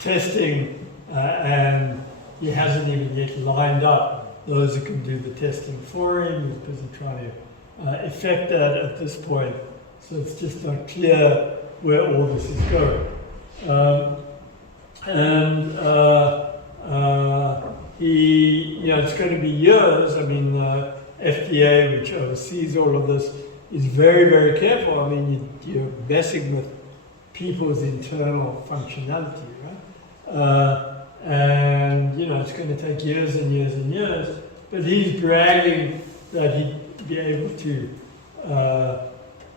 testing, and he hasn't even yet lined up those who can do the testing for him. He's busy trying to effect that at this point, so it's just not clear where all this is going. It's going to be years. I mean, FDA, which oversees all of this, is very, very careful. I mean, you're messing with people's internal functionality, right? It's going to take years and years and years. But he's bragging that he'd be able to,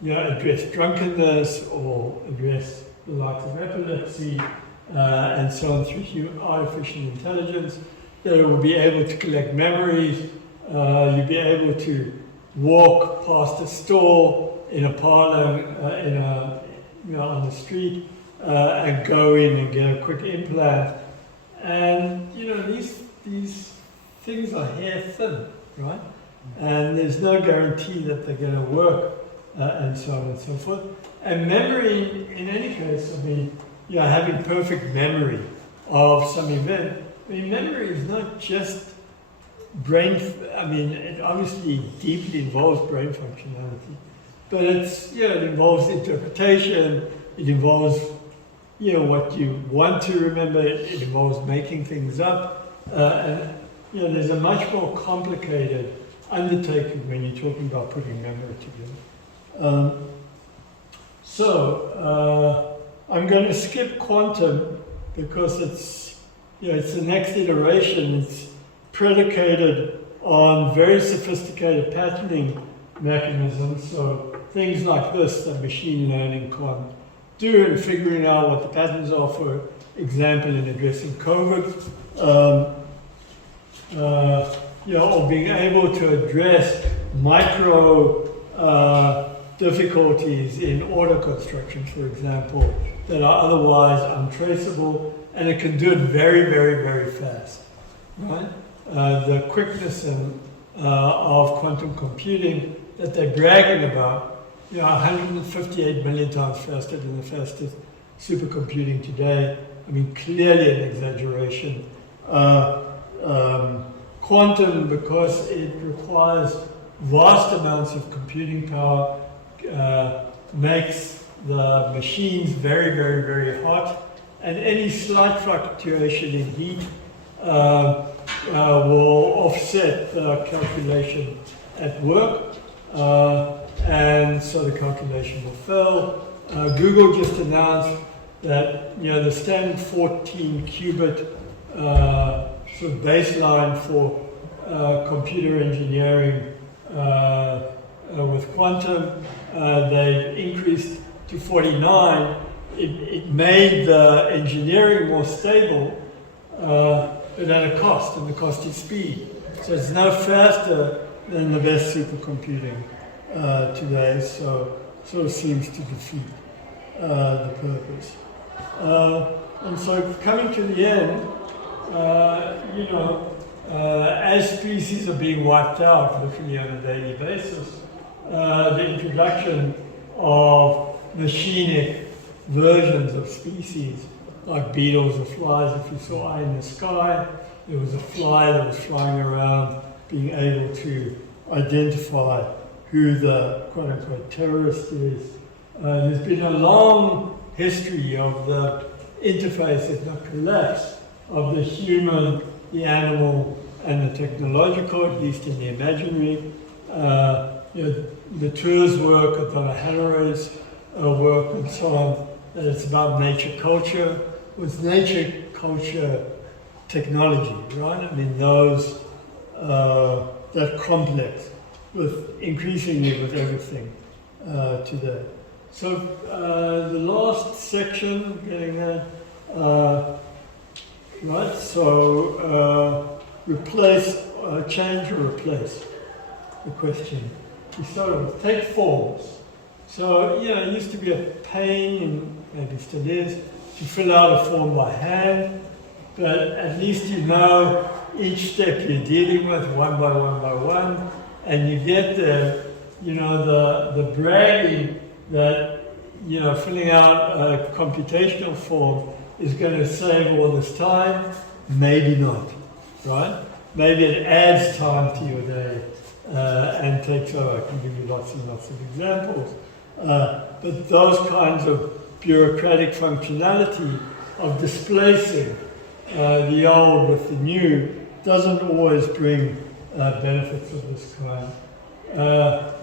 address drunkenness or address the likes of epilepsy and so on through artificial intelligence. That it will be able to collect memories. You'll be able to walk past a store in a parlor, on the street, and go in and get a quick implant. And these things are hair thin, right? And there's no guarantee that they're going to work, and so on and so forth. And memory, in any case, I mean, having perfect memory of some event. I mean, memory is not just brain. It obviously deeply involves brain functionality, but it involves interpretation. It involves what you want to remember. It involves making things up, and there's a much more complicated undertaking when you're talking about putting memory together. I'm going to skip quantum because it's the next iteration. It's predicated on very sophisticated patterning mechanisms. So things like this that machine learning can do in figuring out what the patterns are, for example, in addressing COVID, or being able to address micro difficulties in order construction, for example, that are otherwise untraceable, and it can do it very, very, very fast, right? The quickness of quantum computing that they're bragging about, 158 million times faster than the fastest supercomputing today. I mean, clearly an exaggeration. Quantum, because it requires vast amounts of computing power, makes the machines very, very, very hot, and any slight fluctuation in heat will offset the calculation at work, and so the calculation will fail. Google just announced that the standard 14 qubit sort of baseline for computer engineering with quantum, they've increased to 49. It made the engineering more stable, but at a cost, and the cost is speed. So it's no faster than the best supercomputing today, so sort of seems to defeat the purpose. And so coming to the end, as species are being wiped out literally on a daily basis, the introduction of machinic versions of species, like beetles or flies. If you saw Eye in the Sky, there was a fly that was flying around being able to identify who the quote-unquote terrorist is. There's been a long history of the interface, if not collapse, of the human, the animal, and the technological, at least in the imaginary. the tours work, Donna Hanaray's work and so on, that it's about nature culture. With nature culture technology, right? I mean, those, that complex with increasingly with everything today. So the last section, getting that, right? So replace, change or replace, the question. We started with take forms. So, it used to be a pain, and maybe still is, to fill out a form by hand, but at least you know each step you're dealing with one by one, and you get the bragging that, filling out a computational form is going to save all this time. Maybe not, right? Maybe it adds time to your day and takes over. I can give you lots and lots of examples. But those kinds of bureaucratic functionality of displacing the old with the new doesn't always bring benefits of this kind.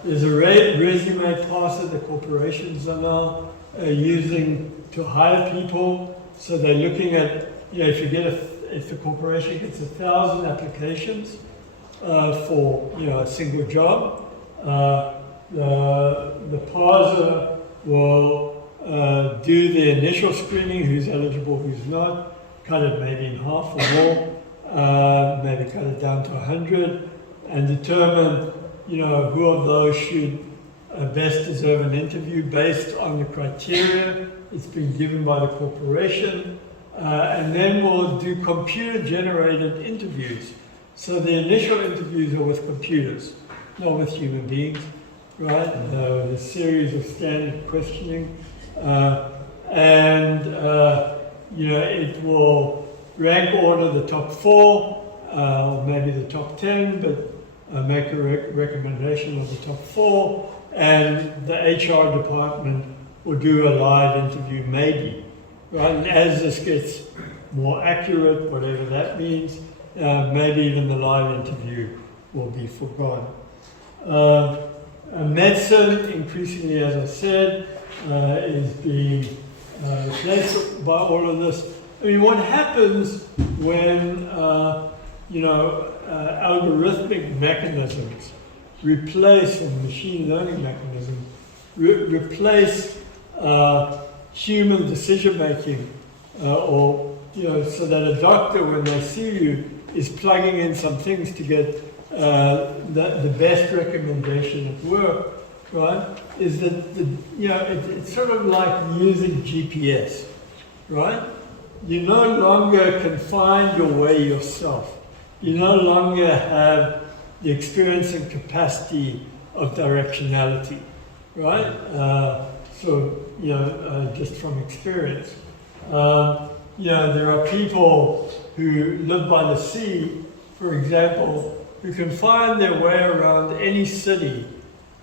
There's a resume parser the corporations are now using to hire people. So they're looking at, if the corporation gets 1,000 applications for a single job, the parser will do the initial screening, who's eligible, who's not, cut it maybe in half or more, maybe cut it down to 100, and determine, who of those should best deserve an interview based on the criteria it's been given by the corporation, and then we'll do computer-generated interviews. So the initial interviews are with computers, not with human beings, right? A series of standard questioning. It will rank order the top 4, or maybe the top 10, but make a recommendation of the top 4, and the HR department will do a live interview maybe, right? And as this gets more accurate, whatever that means, maybe even the live interview will be forgone. Medicine, increasingly, as I said, is being replaced by all of this. I mean, what happens when, algorithmic mechanisms replace, and machine learning mechanisms, replace human decision making, so that a doctor, when they see you, is plugging in some things to get the best recommendation at work, right? Is that it's sort of like using GPS, right? You no longer can find your way yourself. You no longer have the experience and capacity of directionality, right? Just from experience. There are people who live by the sea, for example, who can find their way around any city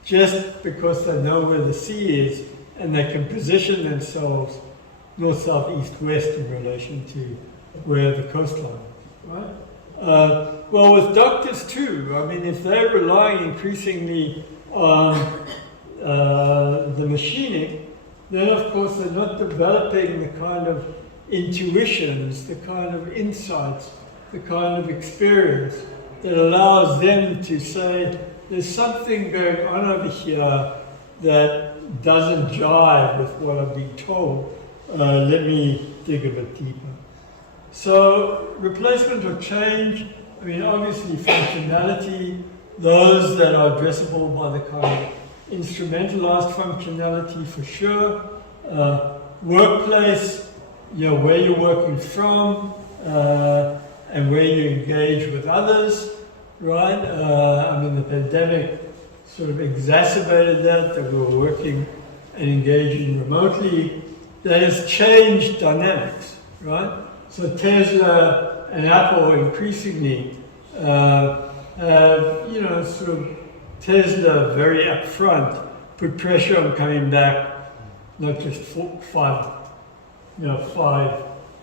just because they know where the sea is, and they can position themselves north, south, east, west in relation to where the coastline is, right? Well, with doctors too, I mean, if they're relying increasingly on the machining, then of course they're not developing the kind of intuitions, the kind of insights, the kind of experience that allows them to say, there's something going on over here that doesn't jive with what I'm being told. Let me dig a bit deeper. So replacement or change, I mean, obviously functionality, those that are addressable by the kind of instrumentalized functionality for sure. Workplace, where you're working from and where you engage with others, right? The pandemic sort of exacerbated that we were working and engaging remotely. That has changed dynamics, right? So Tesla and Apple increasingly have, sort of Tesla very upfront put pressure on coming back, not just 5,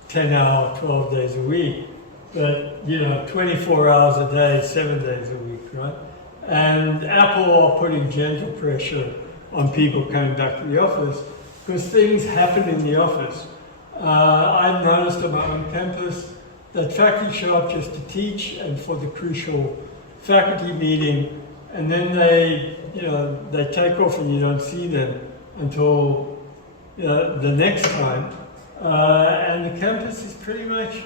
10-hour, 12 days a week, but 24 hours a day, 7 days a week, right? and Apple are putting gentle pressure on people coming back to the office because things happen in the office. I've noticed on my own campus that faculty show up just to teach and for the crucial faculty meeting, and then they take off and you don't see them until the next time. And the campus is pretty much,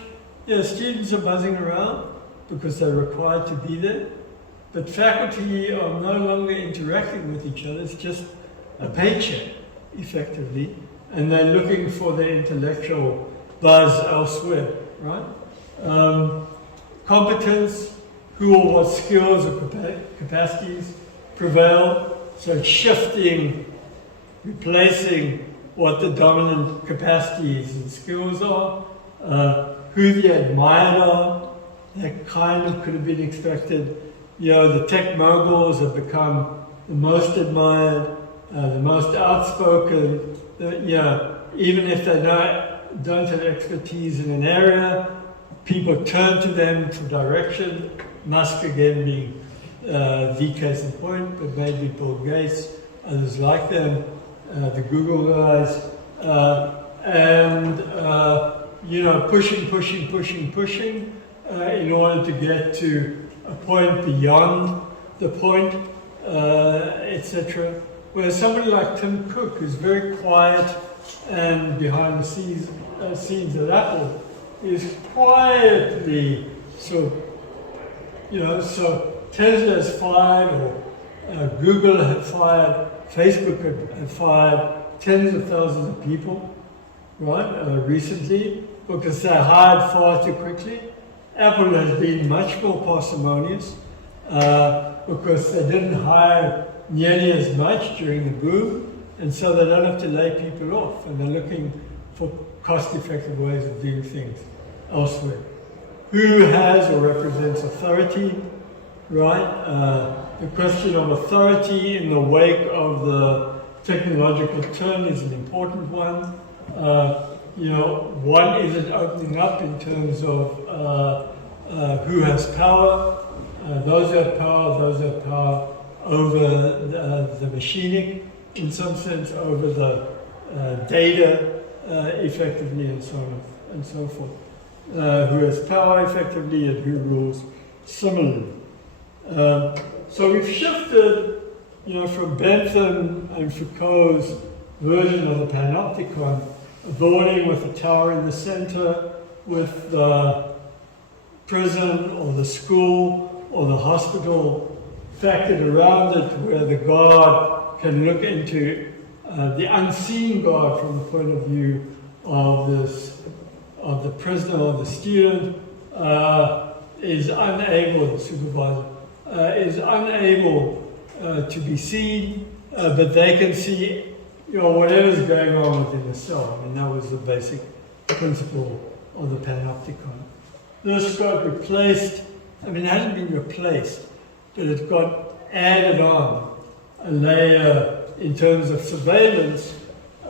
students are buzzing around because they're required to be there, but faculty are no longer interacting with each other. It's just a paycheck, effectively, and they're looking for their intellectual buzz elsewhere, right? Competence, who or what skills or capacities prevail, so it's shifting, replacing what the dominant capacities and skills are, who the admired are, that kind of could have been expected. The tech moguls have become the most admired, the most outspoken, even if they don't have expertise in an area, people turn to them for direction. Musk again being the case in point, but maybe Bill Gates, others like them, the Google guys, and pushing in order to get to a point beyond the point, etc. Whereas somebody like Tim Cook, who's very quiet and behind the scenes at Apple, is quietly so Tesla has fired, or Google had fired, Facebook had fired tens of thousands of people, right, recently, because they hired far too quickly. Apple has been much more parsimonious because they didn't hire nearly as much during the boom, and so they don't have to lay people off, and they're looking for cost-effective ways of doing things elsewhere. Who has or represents authority, right? The question of authority in the wake of the technological turn is an important one. One is it opening up in terms of who has power. Those who have power over the machinic, in some sense, over the data effectively, and so on and so forth. Who has power effectively and who rules similarly. So we've shifted, from Bentham and Foucault's version of the panopticon, a building with a tower in the center, with the prison or the school or the hospital factored around it, where the guard can look into the unseen guard from the point of view of the prisoner or the student, is unable, the supervisor, is unable to be seen, but they can see whatever's going on within the cell. I mean, that was the basic principle of the panopticon. This got replaced, it hasn't been replaced, but it got added on a layer in terms of surveillance,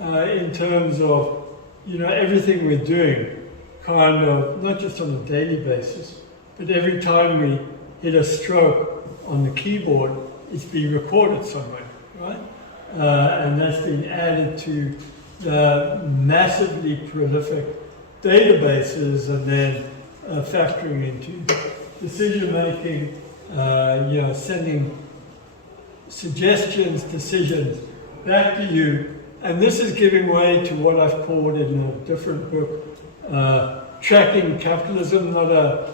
in terms of everything we're doing, kind of, not just on a daily basis, but every time we hit a stroke on the keyboard, it's being recorded somewhere, right? And that's been added to the massively prolific databases, and then factoring into decision making, sending suggestions, decisions back to you. And this is giving way to what I've called in a different book, tracking capitalism, not a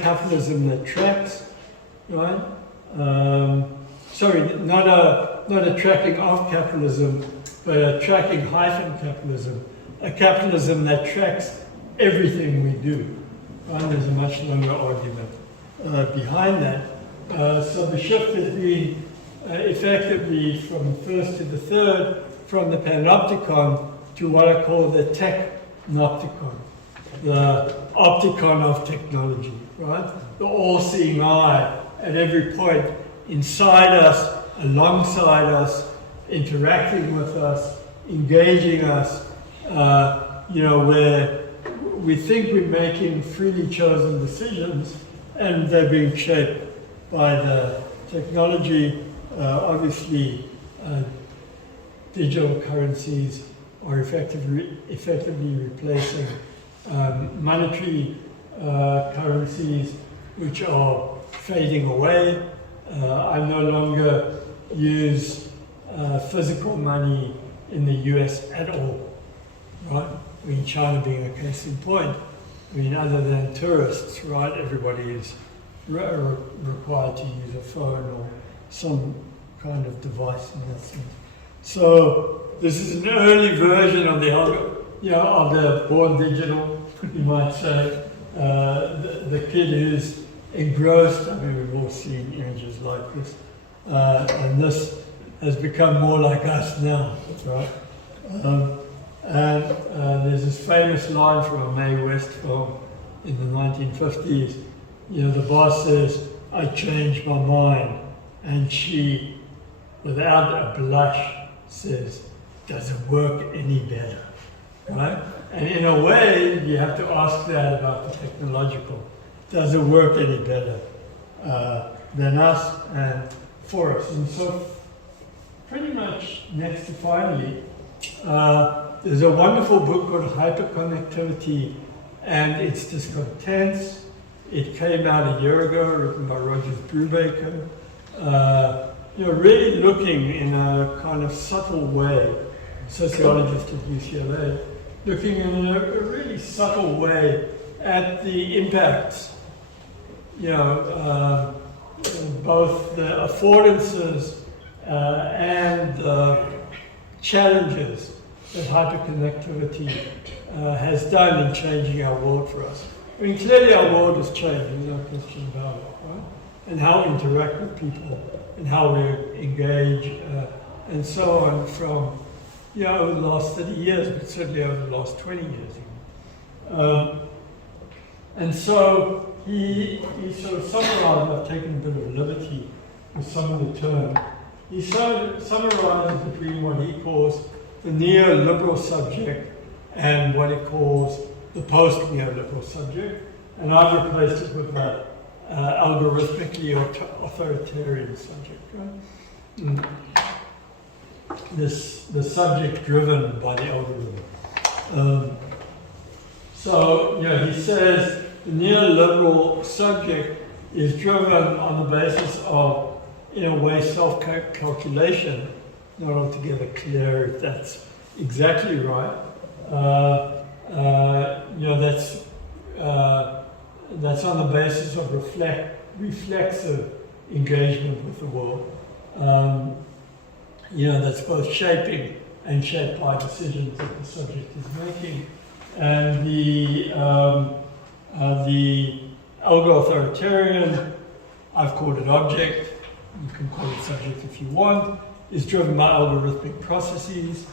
capitalism that tracks, right? Not a tracking of capitalism, but a tracking hyphen capitalism, a capitalism that tracks everything we do. Right? There's a much longer argument behind that. So the shift has been effectively from first to the third, from the panopticon to what I call the technopticon, the opticon of technology, right? The all-seeing eye at every point, inside us, alongside us, interacting with us, engaging us, where we think we're making freely chosen decisions, and they're being shaped by the technology, obviously digital currencies are effectively replacing monetary currencies, which are fading away. I no longer use physical money in the US at all, right? I mean, China being a case in point. I mean, other than tourists, right, everybody is required to use a phone or some kind of device in that sense. So this is an early version of the, of the born digital, you might say. The kid who's engrossed. I mean, we've all seen images like this, and this has become more like us now, right? And there's this famous line from a Mae West film in the 1950s. You know, the boss says, "I changed my mind," and she, without a blush, says, "Does it work any better?" Right? And in a way, you have to ask that about the technological. Does it work any better than us and for us? And so, pretty much next to finally, there's a wonderful book called Hyperconnectivity and Its Discontents. It came out a year ago, written by Rogers Brubaker. Really looking in a kind of subtle way, sociologist at UCLA, looking in a really subtle way at the impacts, both the affordances and the challenges that hyperconnectivity has done in changing our world for us. I mean, clearly our world has changed, there's no question about it, right? And how we interact with people, and how we engage, and so on from, over the last 30 years, but certainly over the last 20 years even. And so he sort of summarized, I've taken a bit of liberty with some of the terms, he summarizes between what he calls the neoliberal subject and what he calls the post-neoliberal subject, and I've replaced it with the algorithmically authoritarian subject. Right? The subject driven by the algorithm. He says the neoliberal subject is driven on the basis of, in a way, self-calculation. Not altogether clear if that's exactly right. That's on the basis of reflexive engagement with the world. That's both shaping and shaped by decisions that the subject is making. And the algo-authoritarian, I've called it object, you can call it subject if you want, is driven by algorithmic processes.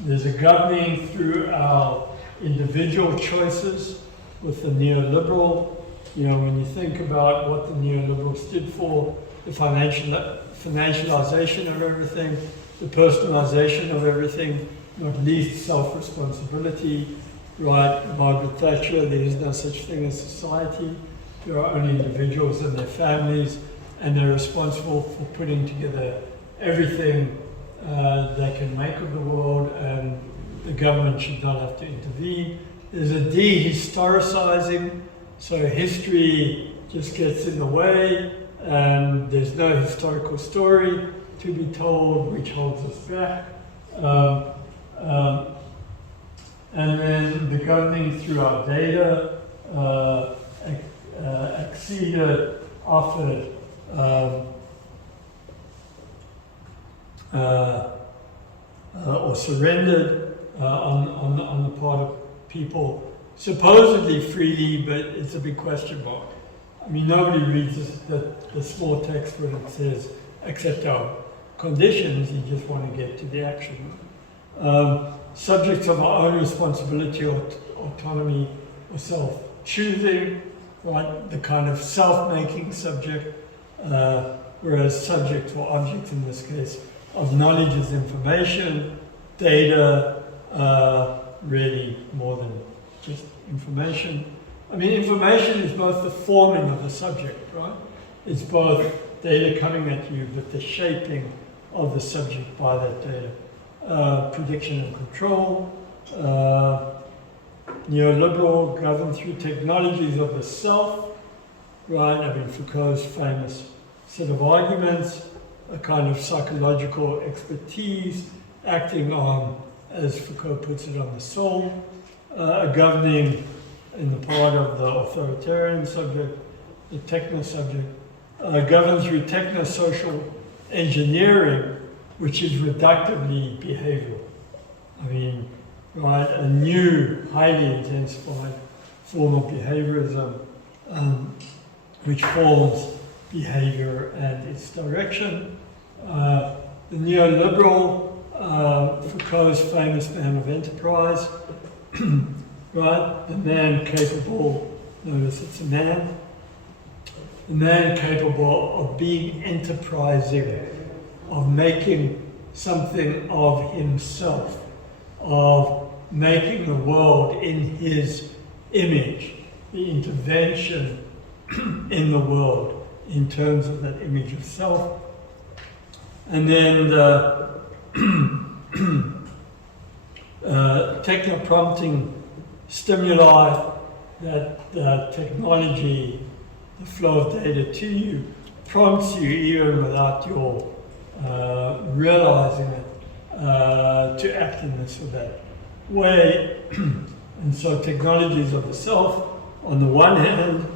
There's a governing through our individual choices with the neoliberal. When you think about what the neoliberals stood for, the financialization of everything, the personalization of everything, not least self-responsibility, right? Margaret Thatcher, there is no such thing as society. There are only individuals and their families, and they're responsible for putting together everything they can make of the world, and the government should not have to intervene. There's a dehistoricizing, so history just gets in the way, and there's no historical story to be told, which holds us back. And then the governing through our data, acceded, offered, or surrendered on the part of people, supposedly freely, but it's a big question mark. I mean, nobody reads the small text when it says, accept our conditions, you just want to get to the action. Subjects of our own responsibility or autonomy or self-choosing, right? The kind of self-making subject, whereas subject or object in this case of knowledge is information, data, really more than just information. I mean, information is both the forming of the subject, right? It's both data coming at you, but the shaping of the subject by that data. Prediction and control, neoliberal, governed through technologies of the self, right? I mean, Foucault's famous set of arguments, a kind of psychological expertise, acting on, as Foucault puts it, on the soul, a governing in the part of the authoritarian subject, the techno-subject, governed through techno-social engineering, which is reductively behavioral. I mean, right, a new, highly intensified form of behaviorism, which forms behavior and its direction. The neoliberal, Foucault's famous man of enterprise, right? The man capable, notice it's a man, the man capable of being enterprising, of making something of himself, of making the world in his image, the intervention in the world in terms of that image of self. And then the techno-prompting stimuli, that technology, the flow of data to you, prompts you even without your realizing it, to act in this or that way. And so technologies of the self, on the one hand,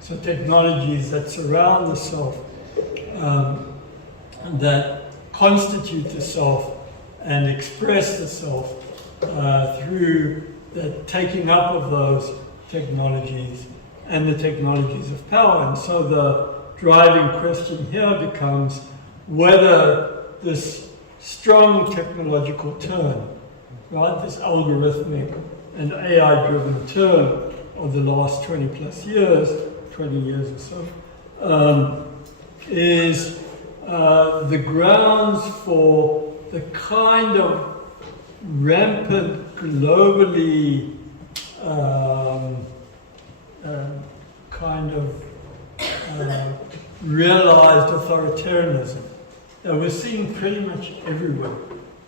so technologies that surround the self, that constitute the self and express the self through the taking up of those technologies and the technologies of power. And so the driving question here becomes whether this strong technological turn, right, this algorithmic and AI-driven turn of the last 20 plus years, 20 years or so, is the grounds for the kind of rampant, globally realized authoritarianism that we're seeing pretty much everywhere.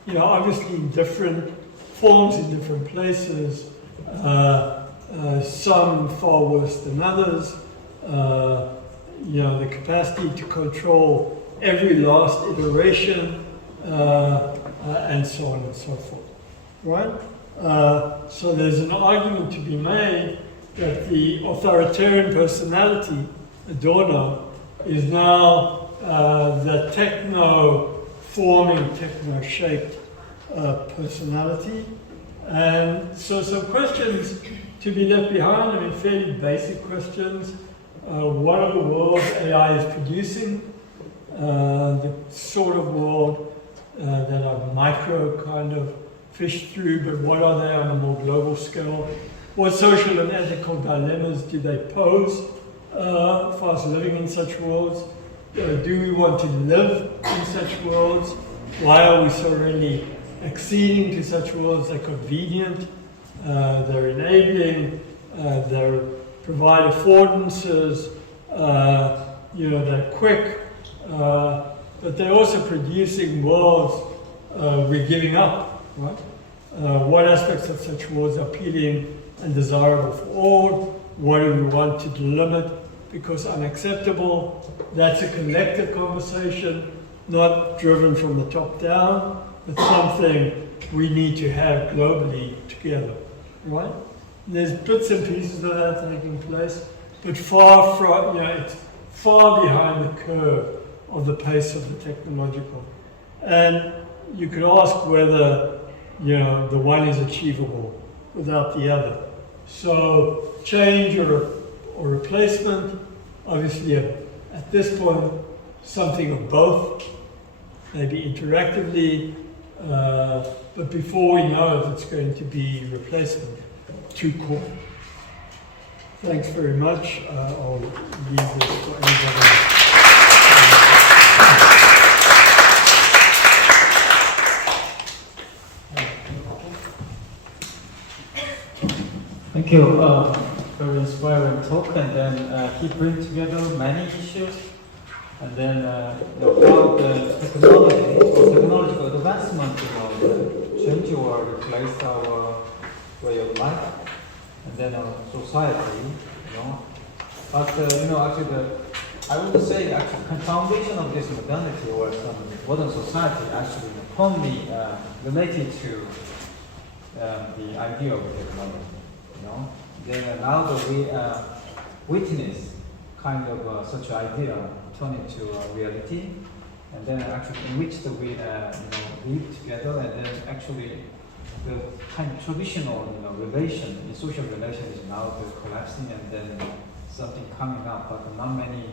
You know, obviously in different forms, in different places, some far worse than others. You know, the capacity to control every last iteration, and so on and so forth, right? So there's an argument to be made that the authoritarian personality, Adorno, is now the techno-forming, techno-shaped personality. And so some questions to be left behind, I mean, fairly basic questions. What are the worlds AI is producing? The sort of world that are micro kind of fished through, but what are they on a more global scale? What social and ethical dilemmas do they pose for us living in such worlds? Do we want to live in such worlds? Why are we so really acceding to such worlds? They're convenient, they're enabling, they provide affordances, you know, they're quick, but they're also producing worlds we're giving up, right? What aspects of such worlds are appealing and desirable for all? What do we want to limit because unacceptable? That's a collective conversation, not driven from the top down, but something we need to have globally together, right? There's bits and pieces of that taking place, but far from, you know, it's far behind the curve of the pace of the technological. And you could ask whether, you know, the one is achievable without the other. So change or replacement, obviously at this point, something of both, maybe interactively, but before we know if it's going to be replacement, too core. Thanks very much. I'll leave this for anybody. Thank you. Very inspiring talk, and then he brings together many issues And then how the technology or technological advancement change or replace our way of life, and then our society, But actually, I would say actually the foundation of this modernity or some modern society actually firmly related to the idea of technology. Then now that we witness kind of such idea turn into reality, and then actually in which we live together, and then actually the kind of traditional relation, the social relation is now collapsing, and then something coming up, but not many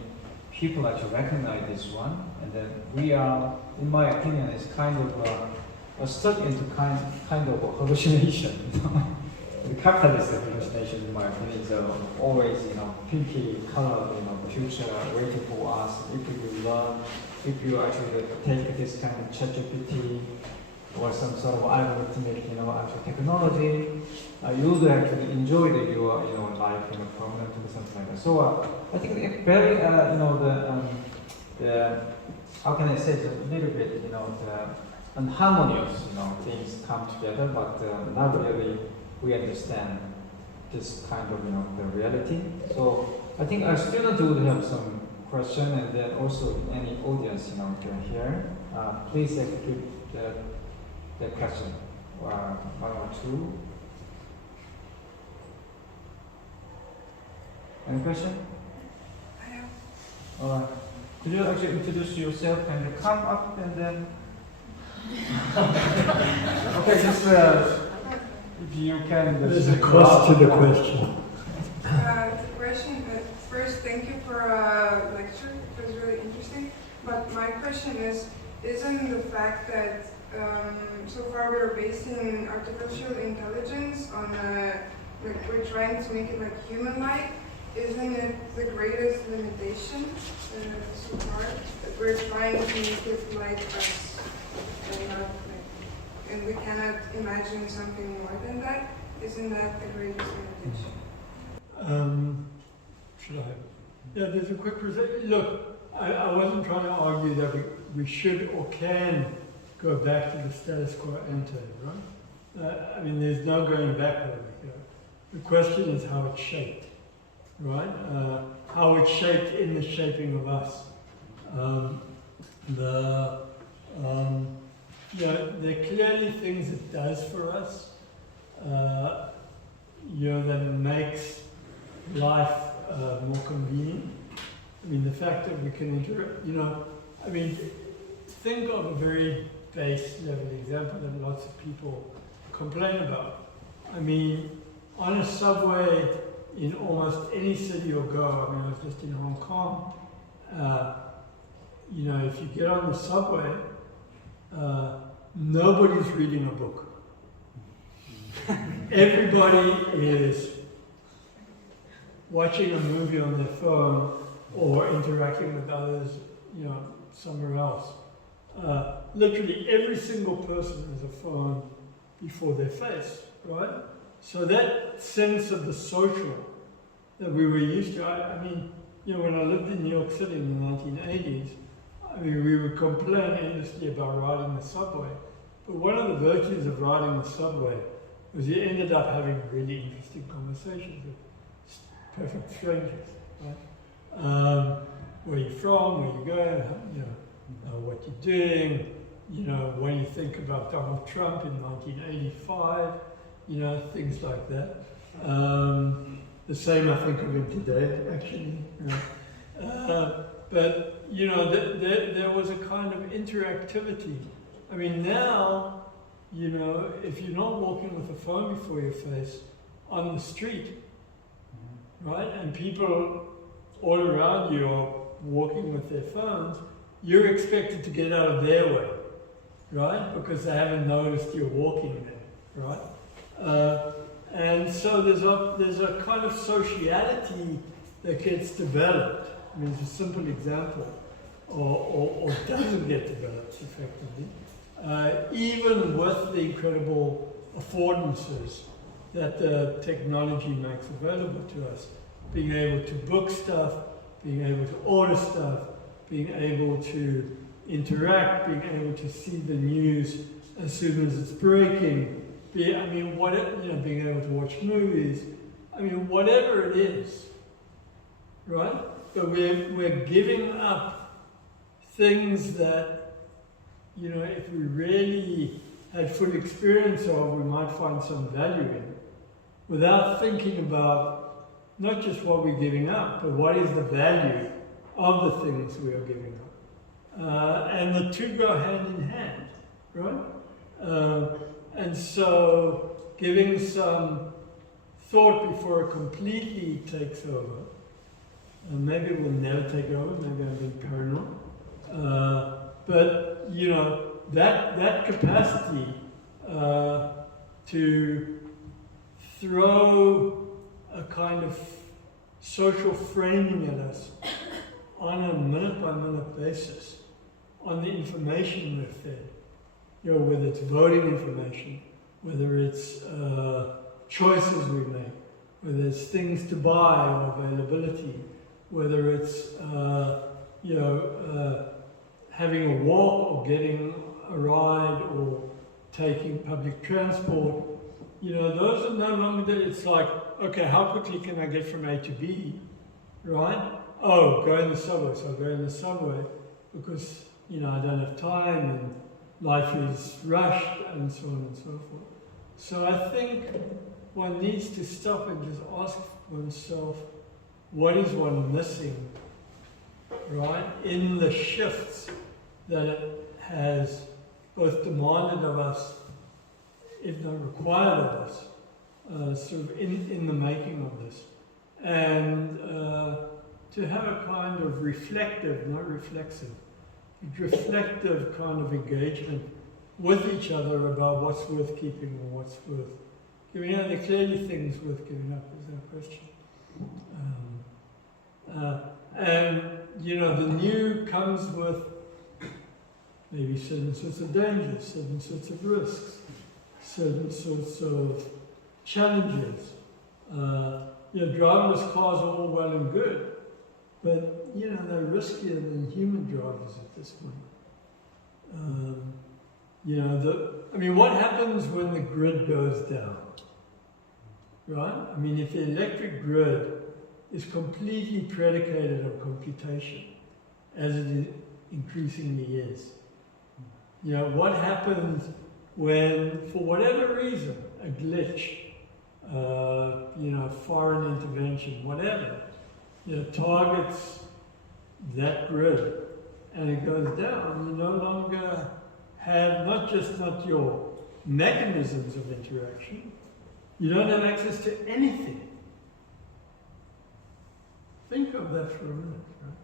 people actually recognize this one, and then we are, in my opinion, is kind of stuck into kind of a hallucination. The capitalist hallucination, in my opinion, is always pinky color, future waiting for us. If you learn, if you actually take this kind of ChatGPT or some sort of algorithmic, actual technology, you would actually enjoy your life permanently, something like that. So I think it's very the how can I say it, a little bit the unharmonious things come together, but not really we understand this kind of the reality. So I think our students would have some question, and then also any audience here, please execute the question, one or two. Any question? I have. All right. Could you actually introduce yourself and come up and then? Okay, just if you can. There's a cost to the question. The question, first, thank you for a lecture. It was really interesting. But my question is, isn't the fact that so far we're basing artificial intelligence on we're trying to make it like human-like, isn't it the greatest limitation so far? That we're trying to make it like us, and we cannot imagine something more than that? Isn't that the greatest limitation? Should I? Yeah, there's a quick result. Look, I wasn't trying to argue that we should or can go back to the status quo ante, right? I mean, there's no going back over here. The question is how it's shaped, right? How it's shaped in the shaping of us. There are clearly things it does for us, that makes life more convenient. I mean, the fact that we can think of a very base level example that lots of people complain about. I mean, on a subway in almost any city you'll go, I was just in Hong Kong, if you get on the subway, nobody's reading a book. Everybody is watching a movie on their phone or interacting with others, somewhere else. Literally every single person has a phone before their face, right? So that sense of the social that we were used to, when I lived in New York City in the 1980s, we would complain endlessly about riding the subway. But one of the virtues of riding the subway was you ended up having really interesting conversations with perfect strangers, right? Where you're from, where you're going, what you're doing, when you think about Donald Trump in 1985, things like that. The same I think of him today, actually. But, there was a kind of interactivity. I mean, now, if you're not walking with a phone before your face on the street, right, and people all around you are walking with their phones, you're expected to get out of their way, right? Because they haven't noticed you're walking there, right? And so there's a kind of sociality that gets developed. I mean, it's a simple example, or doesn't get developed effectively, even with the incredible affordances that the technology makes available to us. Being able to book stuff, being able to order stuff, being able to interact, being able to see the news as soon as it's breaking, being able to watch movies, whatever it is, right? But we're giving up things that, if we really had full experience of, we might find some value in, without thinking about not just what we're giving up, but what is the value of the things we are giving up. And the two go hand in hand, right? And so giving some thought before it completely takes over. Maybe it will never take over, maybe I'm being paranoid. But, that capacity to throw a kind of social framing at us on a minute-by-minute basis, on the information we're fed, whether it's voting information, whether it's choices we make, whether it's things to buy or availability, whether it's having a walk or getting a ride or taking public transport. Those are no longer, it's like, okay, how quickly can I get from A to B, right? Oh, go in the subway, so I'll go in the subway because, I don't have time and life is rushed and so on and so forth. So I think one needs to stop and just ask oneself, what is one missing, right, in the shifts that it has both demanded of us, if not required of us, sort of in the making of this. And to have a kind of reflective, not reflexive, reflective kind of engagement with each other about what's worth keeping or what's worth giving up. There are clearly things worth giving up, there's no question. And the new comes with maybe certain sorts of dangers, certain sorts of risks, certain sorts of challenges. Driverless cars are all well and good, but they're riskier than human drivers at this point. What happens when the grid goes down? Right? If the electric grid is completely predicated on computation, as it increasingly is. What happens when, for whatever reason, a glitch, foreign intervention, whatever, targets that grid and it goes down, you no longer have not your mechanisms of interaction, you don't have access to anything. Think of that for a minute, right?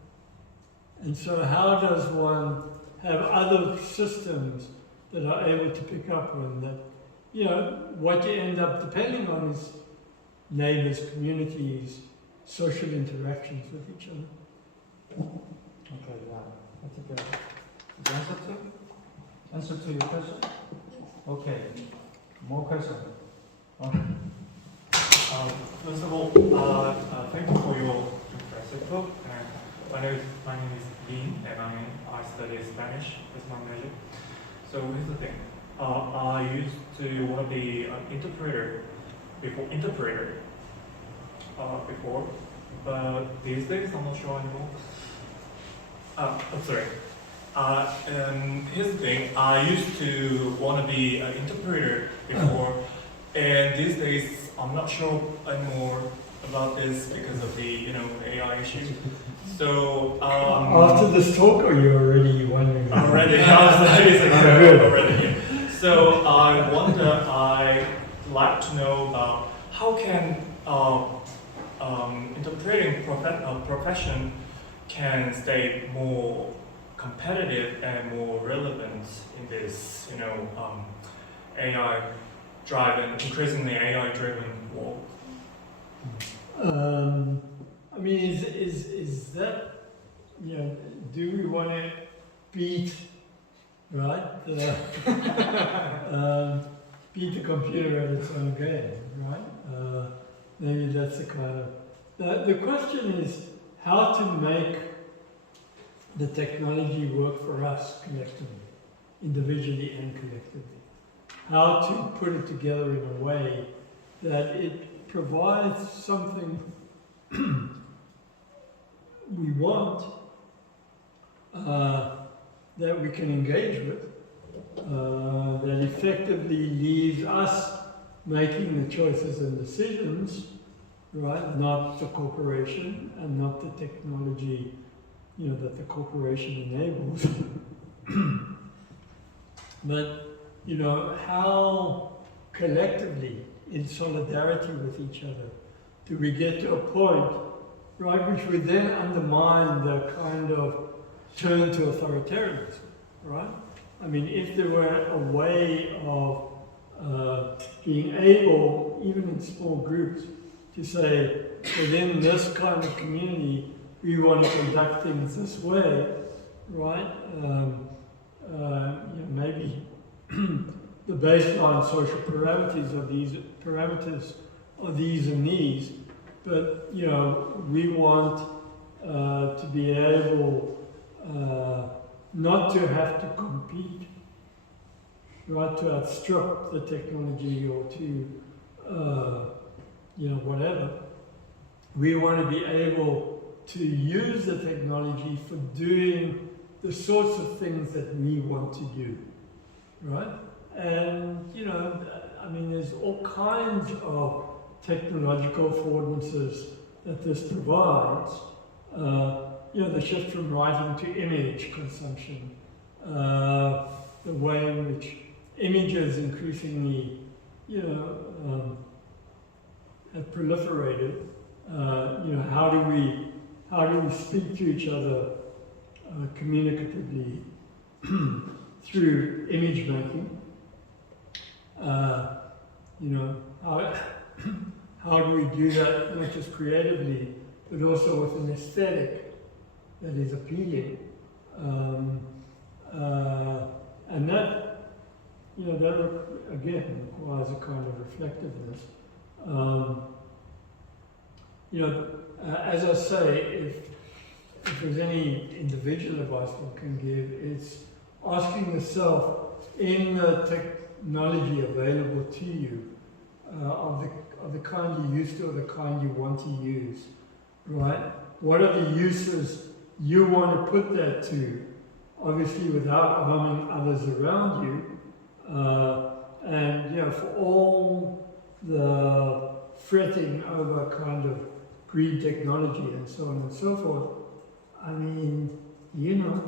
And so how does one have other systems that are able to pick up on that? What you end up depending on is neighbors, communities, social interactions with each other. Okay, yeah. I think the answer to your question? Okay. More questions? First of all, thank you for your impressive talk. My name is Dean, and I study Spanish as my major. So here's the thing. I used to want to be an interpreter before, but these days I'm not sure anymore. I'm sorry. And here's the thing. I used to want to be an interpreter before, and these days I'm not sure anymore about this because of the AI issue. So after this talk, are you already wondering? Already, already. So I wonder. I'd like to know about how can interpreting profession can stay more competitive and more relevant in this, increasingly AI-driven world. Is that, do we want to beat, right, beat the computer at its own game, right? Maybe that's the kind of, the question is how to make the technology work for us collectively, individually and collectively. How to put it together in a way that it provides something we want, that we can engage with, that effectively leaves us making the choices and decisions, right? Not the corporation and not the technology, that the corporation enables. But, how collectively, in solidarity with each other, do we get to a point, right, which would then undermine the kind of turn to authoritarianism, right? I mean, if there were a way of being able, even in small groups, to say, within this kind of community, we want to conduct things this way, right? Maybe the baseline social parameters are these and these, but we want to be able not to have to compete, right? To outstrip the technology or to whatever. We want to be able to use the technology for doing the sorts of things that we want to do, right? And, there's all kinds of technological affordances that this provides. The shift from writing to image consumption, the way in which images increasingly, have proliferated. How do we speak to each other communicatively through image making? How do we do that not just creatively, but also with an aesthetic that is appealing? And that, that again requires a kind of reflectiveness. As I say, if there's any individual advice one can give, it's asking yourself, in the technology available to you, of the kind you used to or the kind you want to use, right? What are the uses you want to put that to? Obviously without harming others around you. And for all the fretting over kind of green technology and so on and so forth,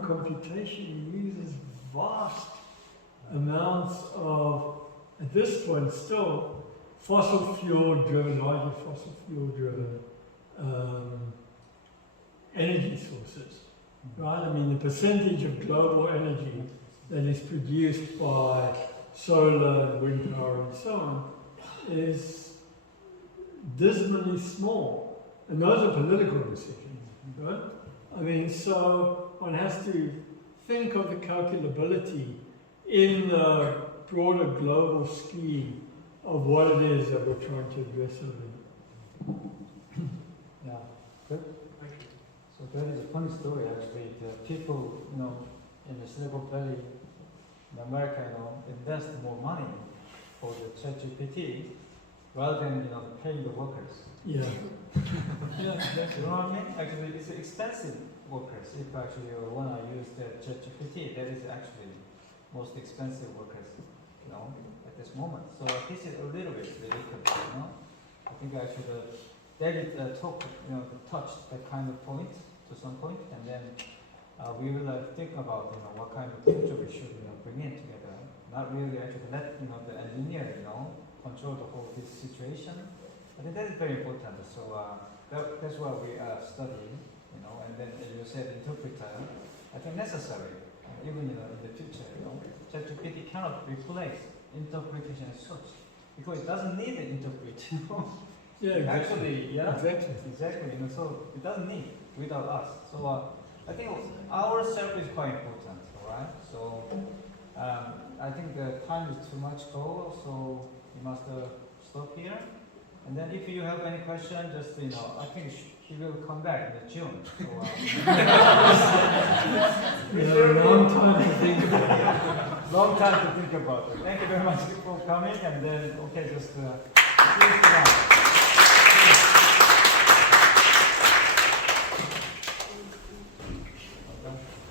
computation uses vast amounts of, at this point still, largely fossil fuel driven energy sources, right? The percentage of global energy that is produced by solar and wind power and so on is dismally small. And those are political decisions, right? So one has to think of the calculability in the broader global scheme of what it is that we're trying to address over here. Yeah, good. So that is a funny story actually. The people, in the Silicon Valley, in America, invest more money for the ChatGPT rather than paying the workers. Yeah. Yeah, exactly. You know what I mean? Actually, it's expensive workers. If actually you want to use the ChatGPT, that is actually most expensive workers, at this moment. So this is a little bit ridiculous, I think actually David touched that kind of point to some point, and then we will think about what kind of future we should bring in together. Not really actually let the engineer control the whole this situation. I think that is very important. So that's what we are studying, and then as you said, interpreter, I think necessary. Even in the future, ChatGPT cannot replace interpretation as such because it doesn't need to interpret. Yeah, exactly. Actually, yeah, exactly. So it doesn't need without us. So I think our self is quite important. All right. So I think the time is too much go. So we must stop here. And then if you have any question, just I think she will come back in June. So, We have a long time to think about it. Long time to think about it. Thank you very much for coming, and then, okay, just, see you around.